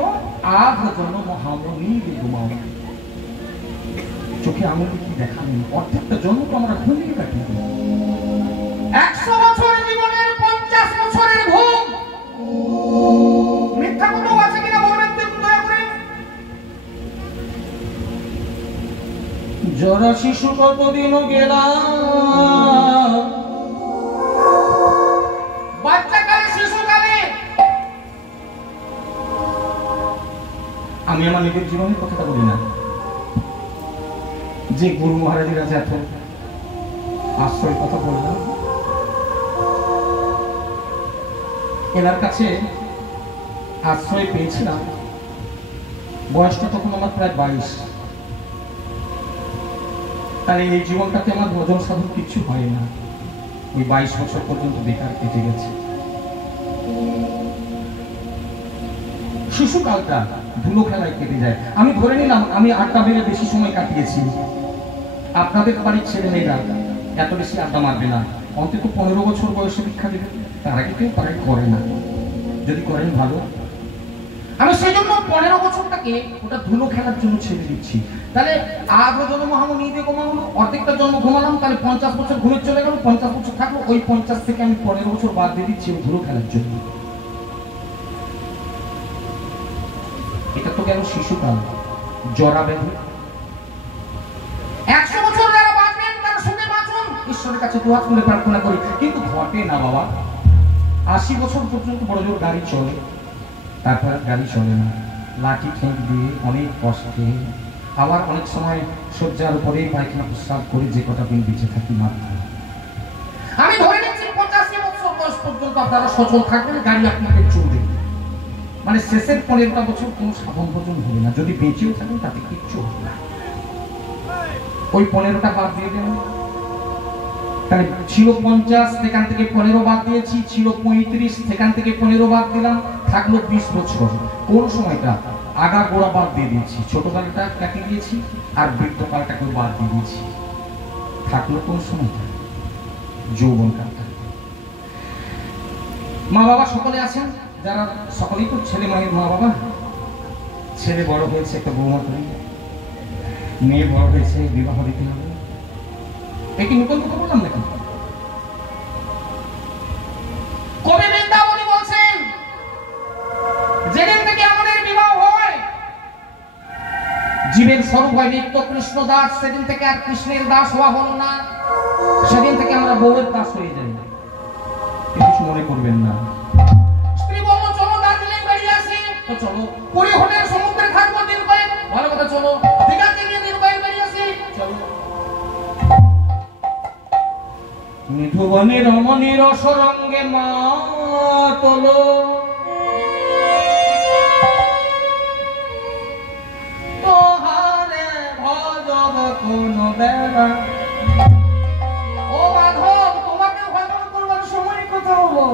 আধ জন্ম হামনি রে গোমাবল। চোখে আঙুল কি দেখাবেন, অর্ধেকটা জন্ম তো আমরা ঘুমিয়ে কাটি। 100 বছর জীবনের 50 বছরের ঘুম, মিথ্যা কথা আছে কিনা বলবেন তো দয়া করে। জরা শিশু কতদিন গেলা, বাচ্চাকালে শিশুকালে। আমি আমার নিজের জীবনের কথাটা বলি না, যে গুরু মহারাজের কাছে এত আশ্রয় কথা বললাম, এনার কাছে আশ্রয় পেয়েছিলাম, বয়সটা তখন আমার প্রায় 22। তাহলে এই জীবনটাতে আমার ভজন সাধন কিছু হয় না, ওই 22 বছর পর্যন্ত বেকার কেটে গেছে। শিশুকালটা ধুলো খেলায় কেটে যায়। আমি ধরে নিলাম আমি 8টা বেড়ে বেশি সময় কাটিয়েছি, আপনাদের বাড়ির ছেলে মেয়েরা এত বেশি আড্ডা মারবে না, অন্তত 15 বছর বয়সে দীক্ষা দেবে, তার আগে কেউ প্রায় করে না, যদি করেন ভালো। আমি সেই জন্য 15 বছরটাকে ওটা ধুলো খেলার জন্য ছেড়ে দিচ্ছি। তাহলে আধ জন্ম হামনি রে গোমাবল, অর্ধেকটা জন্ম ঘুমালাম, তাহলে 50 বছর ঘুমে চলে গেল, 50 বছর থাকলো, ওই 50 থেকে আমি 15 বছর বাদ দিয়ে দিচ্ছি ধুলো খেলার জন্য। গেল শিশুকাল, জরা ব্যাধি। 100 বছর যারা বাঁচবেন তারা সুখে বাঁচুন, ঈশ্বরের কাছে দোয়া করে প্রার্থনা করি। কিন্তু ঘটে না বাবা। 80 বছর পর্যন্ত বড় জোর গাড়ি চলে, তারপর গাড়ি চলে না, লাঠি ঠেক দিয়ে অনেক কষ্টে, আবার অনেক সময় শয্যার উপরেই পায়খানা প্রস্রাব করে যে কটা দিন বেঁচে থাকি মাত্র। আমি ধরে নিচ্ছি 85 বছর বয়স পর্যন্ত আপনারা সচল থাকবেন, গাড়ি আপনাদের চলবে। মানে শেষের 15টা বছর কোনো সাধন ভোজন হবে না, যদি বেঁচেও থাকেন তাতে কিচ্ছু হবে না। ওই 15টা বাদ দিয়ে দেন। তাহলে ছিল 50, সেখান থেকে 15 বাদ দিয়েছি, ছিল 35, সেখান থেকে 15 বাদ দিলাম, থাকলো 20 বছর। কোন সময়টা আগা গোড়া বাদ দিয়ে দিয়েছি, ছোটকালটা কেটে দিয়েছি, আর বৃদ্ধকালটাকে বাদ দিয়ে দিয়েছি। থাকলো কোন সময়টা? যৌবনকালটা। মা বাবা সকলে আছেন, যারা সকলেই তো ছেলে মায়ের মা বাবা। ছেলে বড় হয়েছে একটা বৌমা করে, মেয়ে বড় হয়েছে বিবাহ দিতে হবে। একটি নতুন কথা বললাম নাকি? কবি বৃন্দাবনী বলছেন, যেদিন থেকে আমাদের বিবাহ হয়, জীবের স্বরূপ হয় নিত্য কৃষ্ণ দাস, সেদিন থেকে আর কৃষ্ণের দাস হওয়া হলো না, সেদিন থেকে আমরা বউয়ের দাস হয়ে যাই। কিছু মনে করবেন না। স্ত্রী বলল চলো দার্জিলিং বেরিয়ে আসি, তো চলো। পুরী হোটেল সমুদ্রে থাকবো দিন কয়েক, ভালো কথা, চলো। দীঘাতে গিয়ে দিন কয়েক বেরিয়ে আসি, চলো। মৃধুবনে রমণীর সরঙ্গে মাতল, তোহারে ভজব কোন বেলা। ও মাধব, তোমাকে ভজন করবার সময় কথা হলো।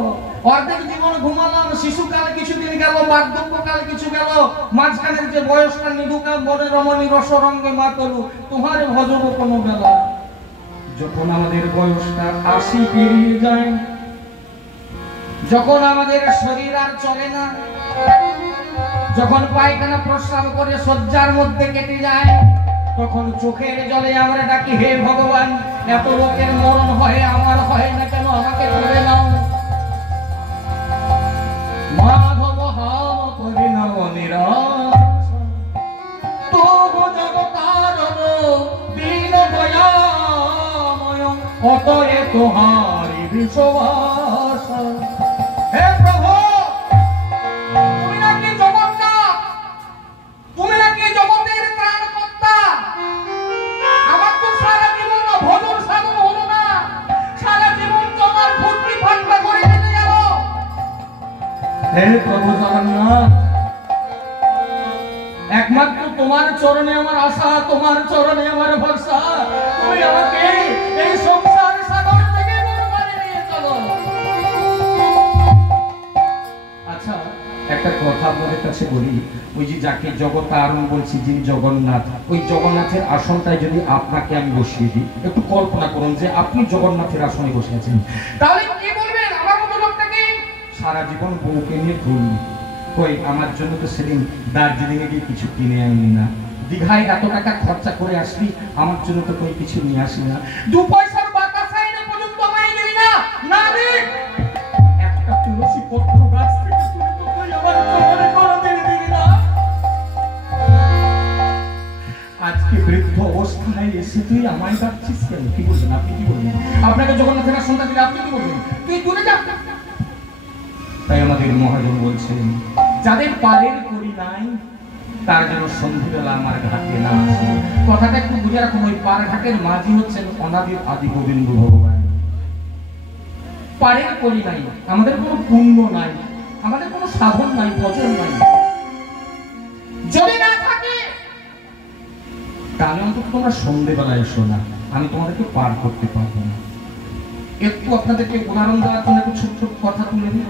অর্ধেক জীবন ঘুমালাম, শিশুকালে কিছুদিন গেল, বার্ধক্যকালে কিছু গেল, মাঝখানের যে বয়সটা নিধুকাল বনে রমণী রসরঙ্গে মাতলু, তোমার ভজব কোন বেলা। যখন আমাদের বয়সটা 80 পেরিয়ে যায়, যখন আমাদের শরীর আর চলে না, যখন পায়খানা প্রস্রাব করে শয্যার মধ্যে কেটে যায়, তখন চোখের জলে আমরা ডাকি, হে ভগবান, এত লোকের মরণ হয়, আমার হয় না কেন, আমাকে করে নাও। মাধব হাম করে নাও নিরাশ, তবু জগতারণ দীন দয়াময়, অতএ তোহারি বিশ্বাস। হে প্রভু, তুমি নাকি জগন্নাথ, তুমি নাকি জগতের ত্রাণকর্তা। আমার তো সারা জীবন ভজন সাধন হলো না, সারা জীবন তোমার ফুর্তি ফান্ডা করে কেটে গেল। হে প্রভু জগন্নাথ, একমাত্র তোমার চরণে আমার আশা, তোমার চরণে আমার ভরসা। তুমি আমাকে এই সংসার সাগর থেকে বের করে নিয়ে চলো। আচ্ছা, একটা কথা আপনাদের কাছে বলি, ওই যে যাকে জগতারণ বলছি, যিনি জগন্নাথ, ওই জগন্নাথের আসনটায় যদি আপনাকে আমি বসিয়ে দিই, একটু কল্পনা করুন যে আপনি জগন্নাথের আসনে বসে আছেন। তাহলে কি বলবেন আমার মতো লোকটাকে? সারা জীবন বউকে নিয়ে ঘুরি, কই আমার জন্য তো সেদিন দার্জিলিং এ গিয়ে কিছু কিনে আনলি না, দীঘায় এত টাকা খরচা করে আসলি, আমার জন্য তো কই কিছু নিয়ে আসলি না, 2 পয়সার বাতাসা এনে পর্যন্ত আমায় দিলি না। না রে, একটা তুলসী পত্র গাছ থেকে তুলে তো তুই আমার চোখে কোনোদিন দিলি না। আজকে বৃদ্ধ অবস্থায় এসে তুই আমায় ডাকছিস কেন? কি বলছেন আপনি? কি বলবেন? আপনাকে জগন্নাথের আসনটা দিলে আপনি কি বলবেন? তুই দূরে যা। তাই আমাদের মহাজন বলছেন, যাদের পারের করি নাই, তার যেন সন্ধিবেলা আমার ঘাটে না আসে। কথাটা একটু বুঝে রাখুন, ওই পার ঘাটের মাঝি হচ্ছেন অনাদির আদি গোবিন্দ ভগবান। পারের করি নাই, আমাদের কোনো পুণ্য নাই, আমাদের কোনো সাধন নাই, ভজন নাই। যদি না থাকে তাহলে অন্তত তোমরা সন্ধ্যেবেলা এসো না, আমি তোমাদেরকে পার করতে পারবো না। একটু আপনাদেরকে উদাহরণ দেওয়ার জন্য একটু ছোট ছোট কথা তুলে দিই।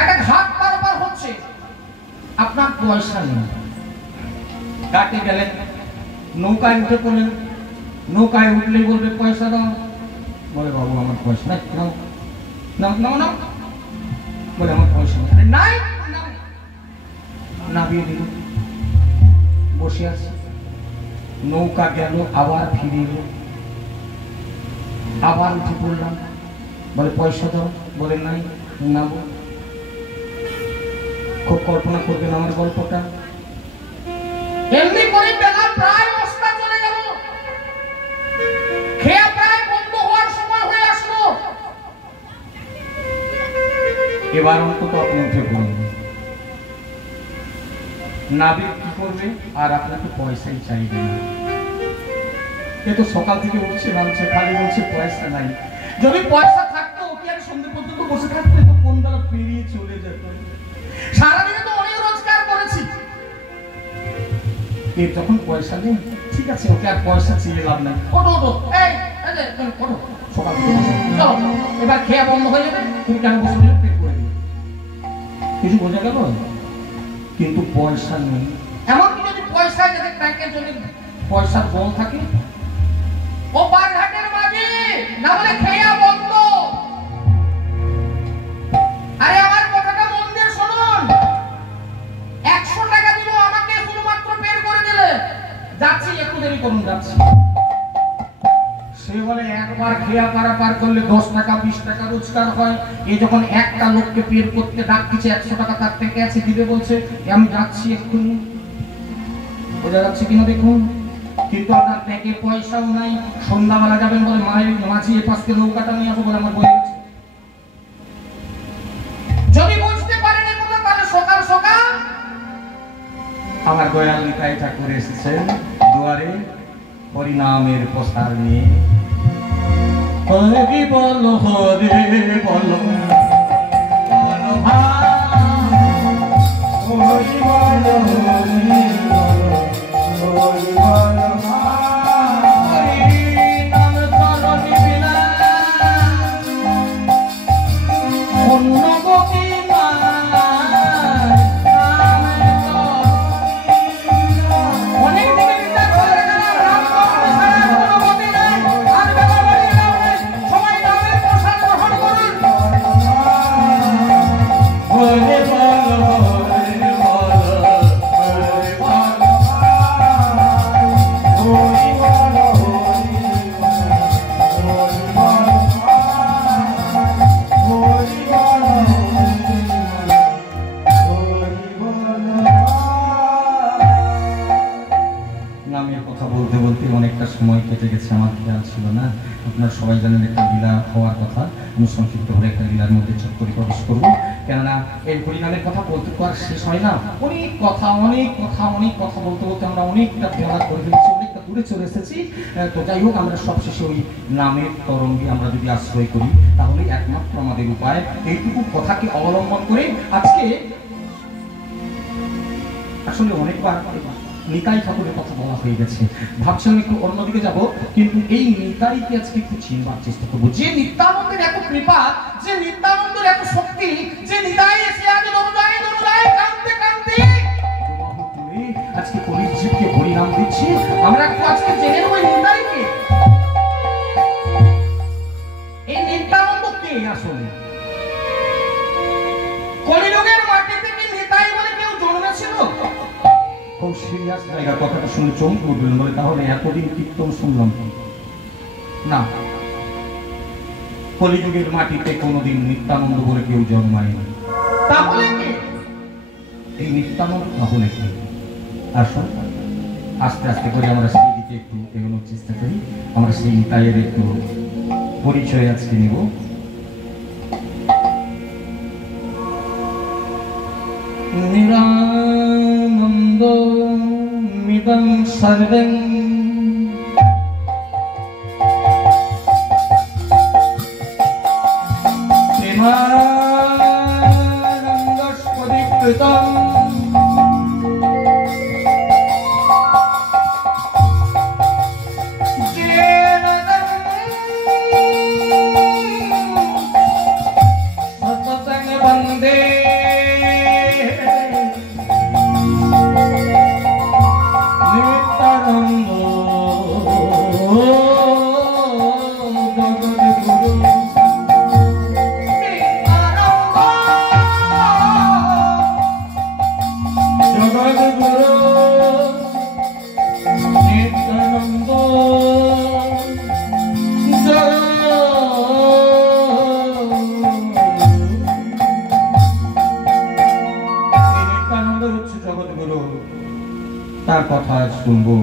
একটা ঘাট পারাপার হচ্ছে, আপনার পয়সা নেই, ঘাটে গেলেন, নৌকায় উঠে পড়লেন, নৌকায় উঠলেই বলবে পয়সা দাও, বলে বাবু আমার পয়সা নাই, নাও নাও নাও নাও, বলে আমার পয়সা নেই, নাই নামিয়ে দিল, বসে আছে। নৌকা গেল, আবার ফিরে এলো, আবার উঠে পড়লাম, বলে পয়সা দাও, বলে নাই, নাও। খুব কল্পনা করবেন আমার গল্পটা। এবার অন্তত আপনি উঠে পড়ুন। নাবিক কি করবে? আর আপনাকে পয়সাই চাইবে না। এ তো সকাল থেকে উঠছে নামছে, খালি বলছে পয়সা নাই। যদি পয়সা থাকতো ওকে আর সন্ধ্যে পর্যন্ত বসে থাকতে তো কোন বেলা পেরিয়ে চলে যেত। সারাদিনে তো অনেক রোজগার করেছি, এর যখন পয়সা নেই, ঠিক আছে ওকে আর পয়সা চেয়ে লাভ নাই। ওঠো ওঠো, এই ওঠো, সকাল থেকে চলো, এবার খেয়া বন্ধ হয়ে যাবে, তুমি কেন বসে পেট করে দিবে। কিছু বোঝা গেল? কিন্তু পয়সা নেই। এমনকি যদি পয়সা যদি ব্যাংকে যদি পয়সার বল থাকে, ও বারঘাটের মাঝি না বলে খেয়া বন্ধ। আরে আমার কথাটা মন দিয়ে শুনুন, 100 টাকা দিব আমাকে শুধুমাত্র বের করে দিলে, যাচ্ছি একটু দেরি করুন, যাচ্ছি। সে বলে একবার খেয়া পারাপার করলে 10 টাকা 20 টাকা রোজগার হয়। এই যখন একটা লোককে বের করতে ডাকছে 100 টাকা তার থেকে আছে দিবে, বলছে আমি যাচ্ছি এক্ষুনি। বোঝা যাচ্ছে কিনা দেখুন? কিন্তু আপনার ব্যাগে পয়সাও নাই। সন্ধ্যাবেলা যাবেন বলে মাঝি এ পাশে নৌকাটা নিয়ে আসবো বলে আমার বই আছে। যদি বুঝতে পারেন এগুলো, তাহলে সকাল সকাল আমার দয়াল নিতাই ঠাকুর এসেছেন দুয়ারে হরিনামের প্রসার নিয়ে। হরি বল হরে বল, হরি বল হরি বল, হরি বল নাম করণি বিনা অন্য গতি অনেক দিকে বিচার করে গেলাম, রাম কখনো ছাড়া কোনো গতি নাই। আর বেলা বাড়ি সবাই নামের প্রসাদ গ্রহণ করুন। হরে বল হরে বল, হরে বল হরি বল হরি বল, হরি বল হরি বল। নামের কথা বলতে বলতে অনেকটা সময় কেটে গেছে, আমার খেয়াল ছিল না। আপনারা সবাই জানেন একটা লীলা হওয়ার কথা। আমি সংক্ষিপ্ত করে একটা লীলার মধ্যে চট করে প্রবেশ করবো, কেননা এই হরিনামের কথা বলতে তো আর শেষ হয় না। অনেক কথা বলতে বলতে আমরা অনেকটা বেলা করে ফেলেছি, অনেকটা দূরে চলে এসেছি। তো যাই হোক, আমরা সবশেষে ওই নামের তরঙ্গে আমরা যদি আশ্রয় করি, তাহলে একমাত্র আমাদের উপায়। এইটুকু কথাকে অবলম্বন করে আজকে আসলে অনেকবার নিতাই ঠাকুরের কথা বলা হয়ে গেছে, ভাবছিলাম একটু অন্যদিকে যাব, কিন্তু এই নিতাইকে আজকে একটু চিনবার চেষ্টা করবো। যে নিত্যানন্দের এত কৃপা, যে নিত্যানন্দের এত শক্তি, যে নিতাই এসে আজ দরজায় দরজায় কাঁদতে কাঁদতে আজকে কলির জীবকে হরিনাম দিচ্ছি। আমরা একটু আজকে জেনে নেব নিতাইকে। এই নিত্যানন্দ কে আসলে? কলিযুগের মাটিতে কি নিতাই বলে কেউ জন্মেছিল? খুব সিরিয়াস জায়গা, কথাটা শুনে চমকে উঠলেন বলে তাহলে এতদিন কীর্তন শুনলাম না। কলিযুগের মাটিতে কোনোদিন নিত্যানন্দ বলে কেউ জন্মায়নি। তাহলে কে এই নিত্যানন্দ? তাহলে কে? আসুন আস্তে আস্তে করে আমরা সেই দিকে একটু এগোনোর চেষ্টা করি। আমরা সেই নিতাইয়ের একটু পরিচয় আজকে নেব। নিরানন্দ মিদং সর্বং প্রেমানন্দস্পদীকৃতং যেন সততং বন্দে নিত্যানন্দ জগদ্গুরু নিত্যানন্দ নিত্যানন্দ হচ্ছে জগদ্গুরু। তার কথা আজ শুনবো।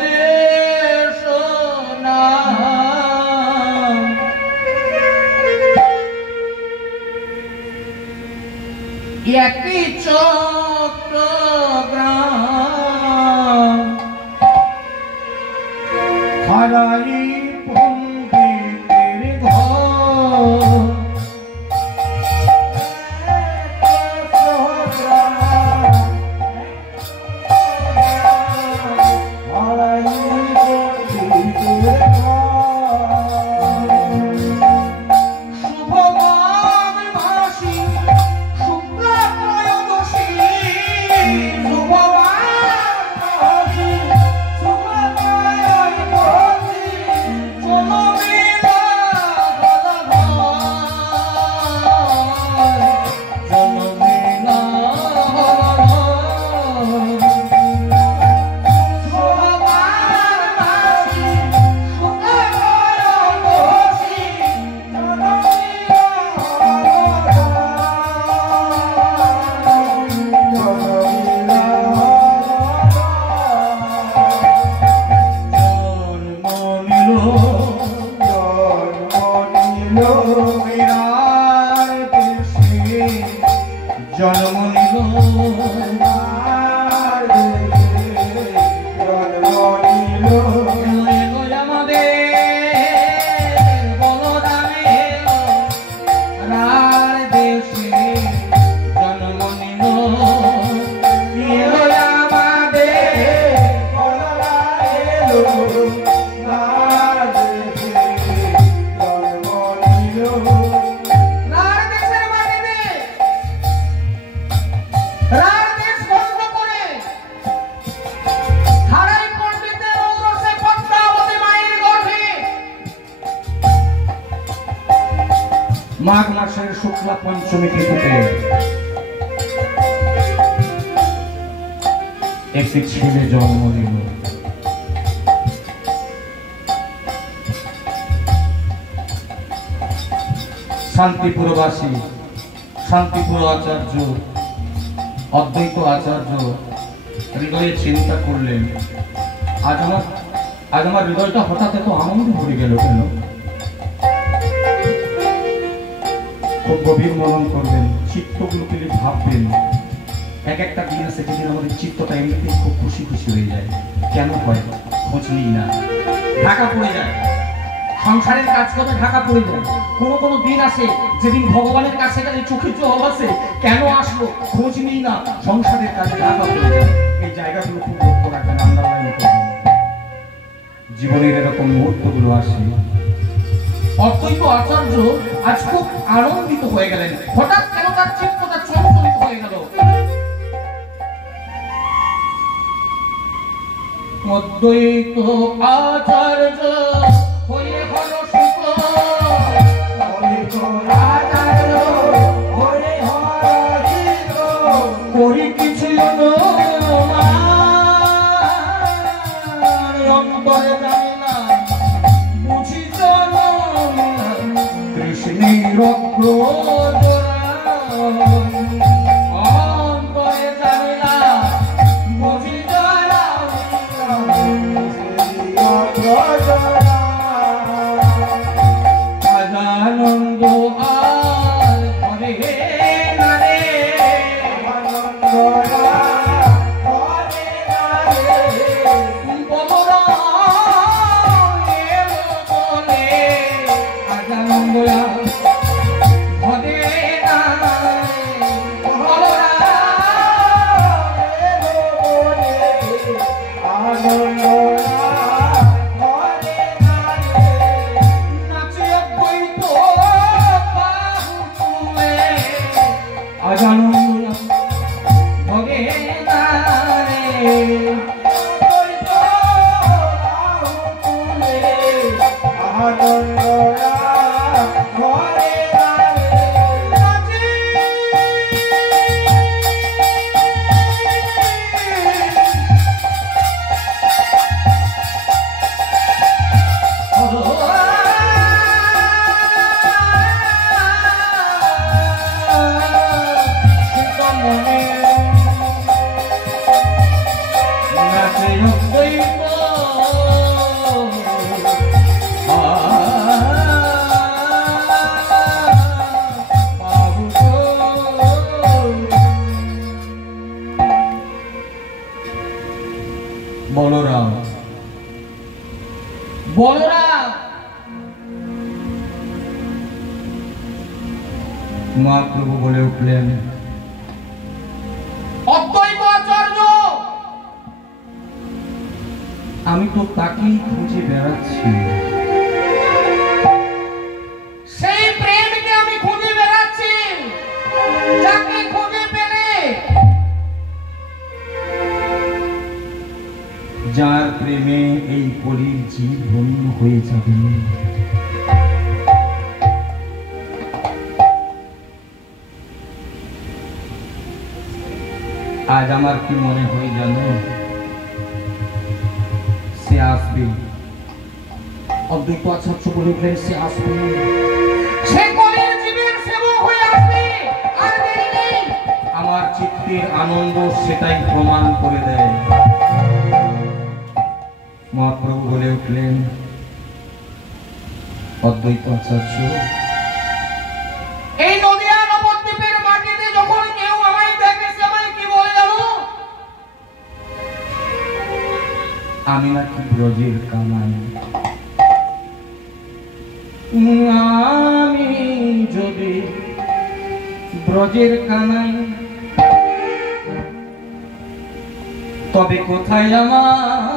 দেশ না একটি চট্টগ্রাম হারাই পণ্ডিতের ঘর জন্ম নিল আমাদের বলরামে রার দেশে জন্ম নিল মাঘ মাসের শুক্লা পঞ্চমী তিথিতে একটি ছেলে জন্ম নিল। শান্তিপুরবাসী, শান্তিপুর আচার্য, অদ্বৈত আচার্য হৃদয়ে চিন্তা করলেন, আজ আমার হৃদয়টা হঠাৎ এত আনন্দ ভরে গেল কেন? খুব গভীর মনন করবেন, চিত্তগুলোকে ভাববেন। এক একটা দিন আছে যেদিন আমাদের চিত্তটা এমনিতেই খুব খুশি খুশি হয়ে যায়। কেন হয়? খোঁজ নিই না, ঢাকা পড়ে যায়। সংসারের কাজ করে ঢাকা পড়ে যায়। কোনো দিন আসে যেদিন ভগবানের কাছে গেলে চোখে জল আসে। কেন আসলো? খোঁজ নিই না, সংসারের কাজে ঢাকা পড়ে যায়। এই জায়গাগুলো খুব লক্ষ্য রাখবেন, আন্ডারলাইন করবেন। জীবনের এরকম মুহূর্তগুলো আসে। অদ্বৈত আচার্য আজ খুব আনন্দিত হয়ে গেলেন। হঠাৎ কেন তার চিত্তটা চঞ্চলিত হয়ে গেল? অদ্বৈত আচার্য হয়ে হরষিত, করি কিছু অন্তরে জানি না, বুঝি কৃষ্ণের অন্তরে জানি না, বুঝি আনন্দ আর করে না রে, মহাপ্রভু বলে উঠলেন, অদ্বৈত আচার্য, আমি তো তাকেই খুঁজে বেড়াচ্ছি। সেই প্রেমকে আমি খুঁজে বেড়াচ্ছি, যাকে খুঁজে পেলে যার প্রেমে এই কলির জীব ধন্য হয়ে যাবে। আজ আমার কি মনে হয় জানো, সে আসবে। অদ্বৈত আচার্য বলে উঠলেন, সে আসবে, সে কলির জীবের সেবক হয়ে আসবে, আর দেরি নেই। আমার চিত্তের আনন্দ সেটাই প্রমাণ করে দেয়। মহাপ্রভু বলে উঠলেন, অদ্বৈত আচার্য, এই নদিয়া নবদ্বীপের মাটিতে যখন কেউ আমায় দেখে, সে আমায় কি বলে জানো? আমি নাকি ব্রজের কানাই। আমি যদি ব্রজের কানাই, তবে কোথায় আমার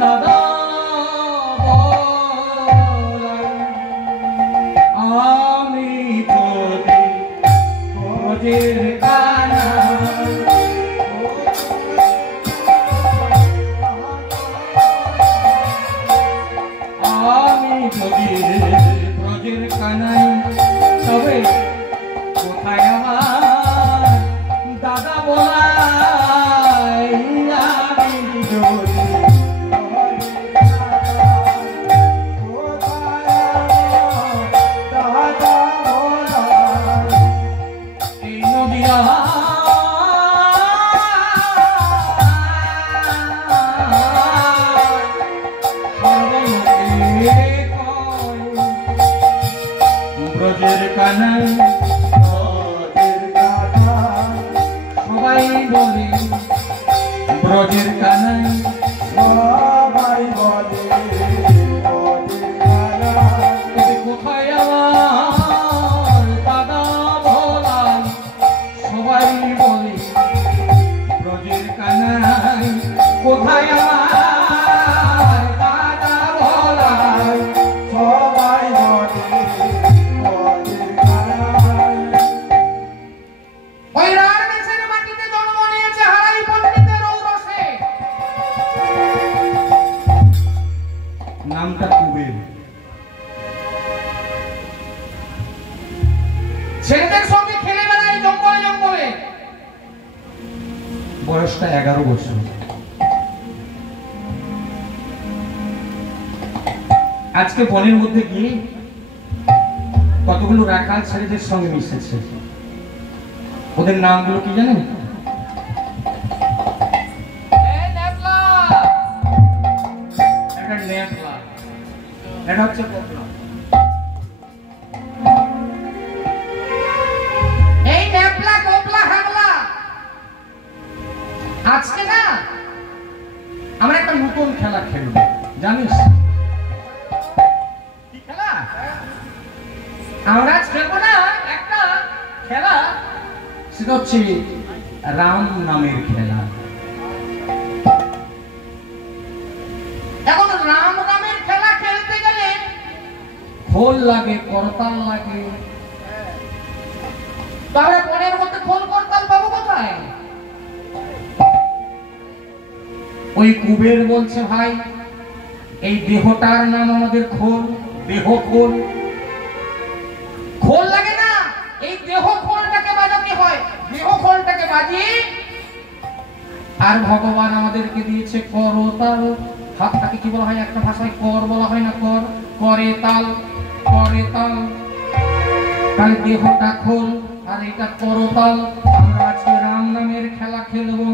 দাদা বলাই? আমি যদি ব্রজের কানাই, আমি যদি ব্রজের কানাই, তবে কোথায় আমার দাদা বলাই? আমি যদি এই নদিয়া ব্রজের কানাই, সবাই বলে ব্রজের কানাই, সবাই বলে কোথায় আমার দাদা ভোলাই? সবাই বলে ব্রজের কানাই, কোথায় আমার দাদা ভোলাই? সবাই বলে ব্রজের কানাই। ওই রাঢ় মাটিতে জন্ম নিয়েছে হারাই পণ্ডিতের ঔরসে। নামটা কুবের। ছেলেদের সঙ্গে খেলে বেড়ায় জঙ্গলে জঙ্গলে। বয়সটা 11 বছর। আজকে বনের মধ্যে গিয়ে কতগুলো রাখাল ছেলেদের সঙ্গে মিশেছে। ওদের নামগুলো কি জানেন? একটা নেপলা, এটা হচ্ছে কোপলা। এই নেপলা কোপলা হাগলা। আজকে না আমরা একটা নতুন খেলা খেলবো, জানিস কি খেলা? আমরা আজ খেলবো না একটা খেলা, সেটা হচ্ছে রাম নামের খেলা। এখন রাম নামের খেলা খেলতে গেলে খোল লাগে, করতাল লাগে। তাহলে বনের মধ্যে খোল করতাল পাবো কোথায়? ওই কুবের বলছে, ভাই এই দেহটার নাম আমাদের খোল, দেহ খোল। খোল লাগে না, এই দেহ খোলটাকে বাজাতে হয়। দেহ খোলটাকে বাজিয়ে আর ভগবান আমাদেরকে দিয়েছে করতাল। হাতটাকে কি বলা হয় একটা ভাষায়? কর বলা হয় না? কর, করে তাল, করে তাল। তাহলে দেহটা খোল আর এটা করতাল। আমরা আজকে রাম নামের খেলা খেলবো।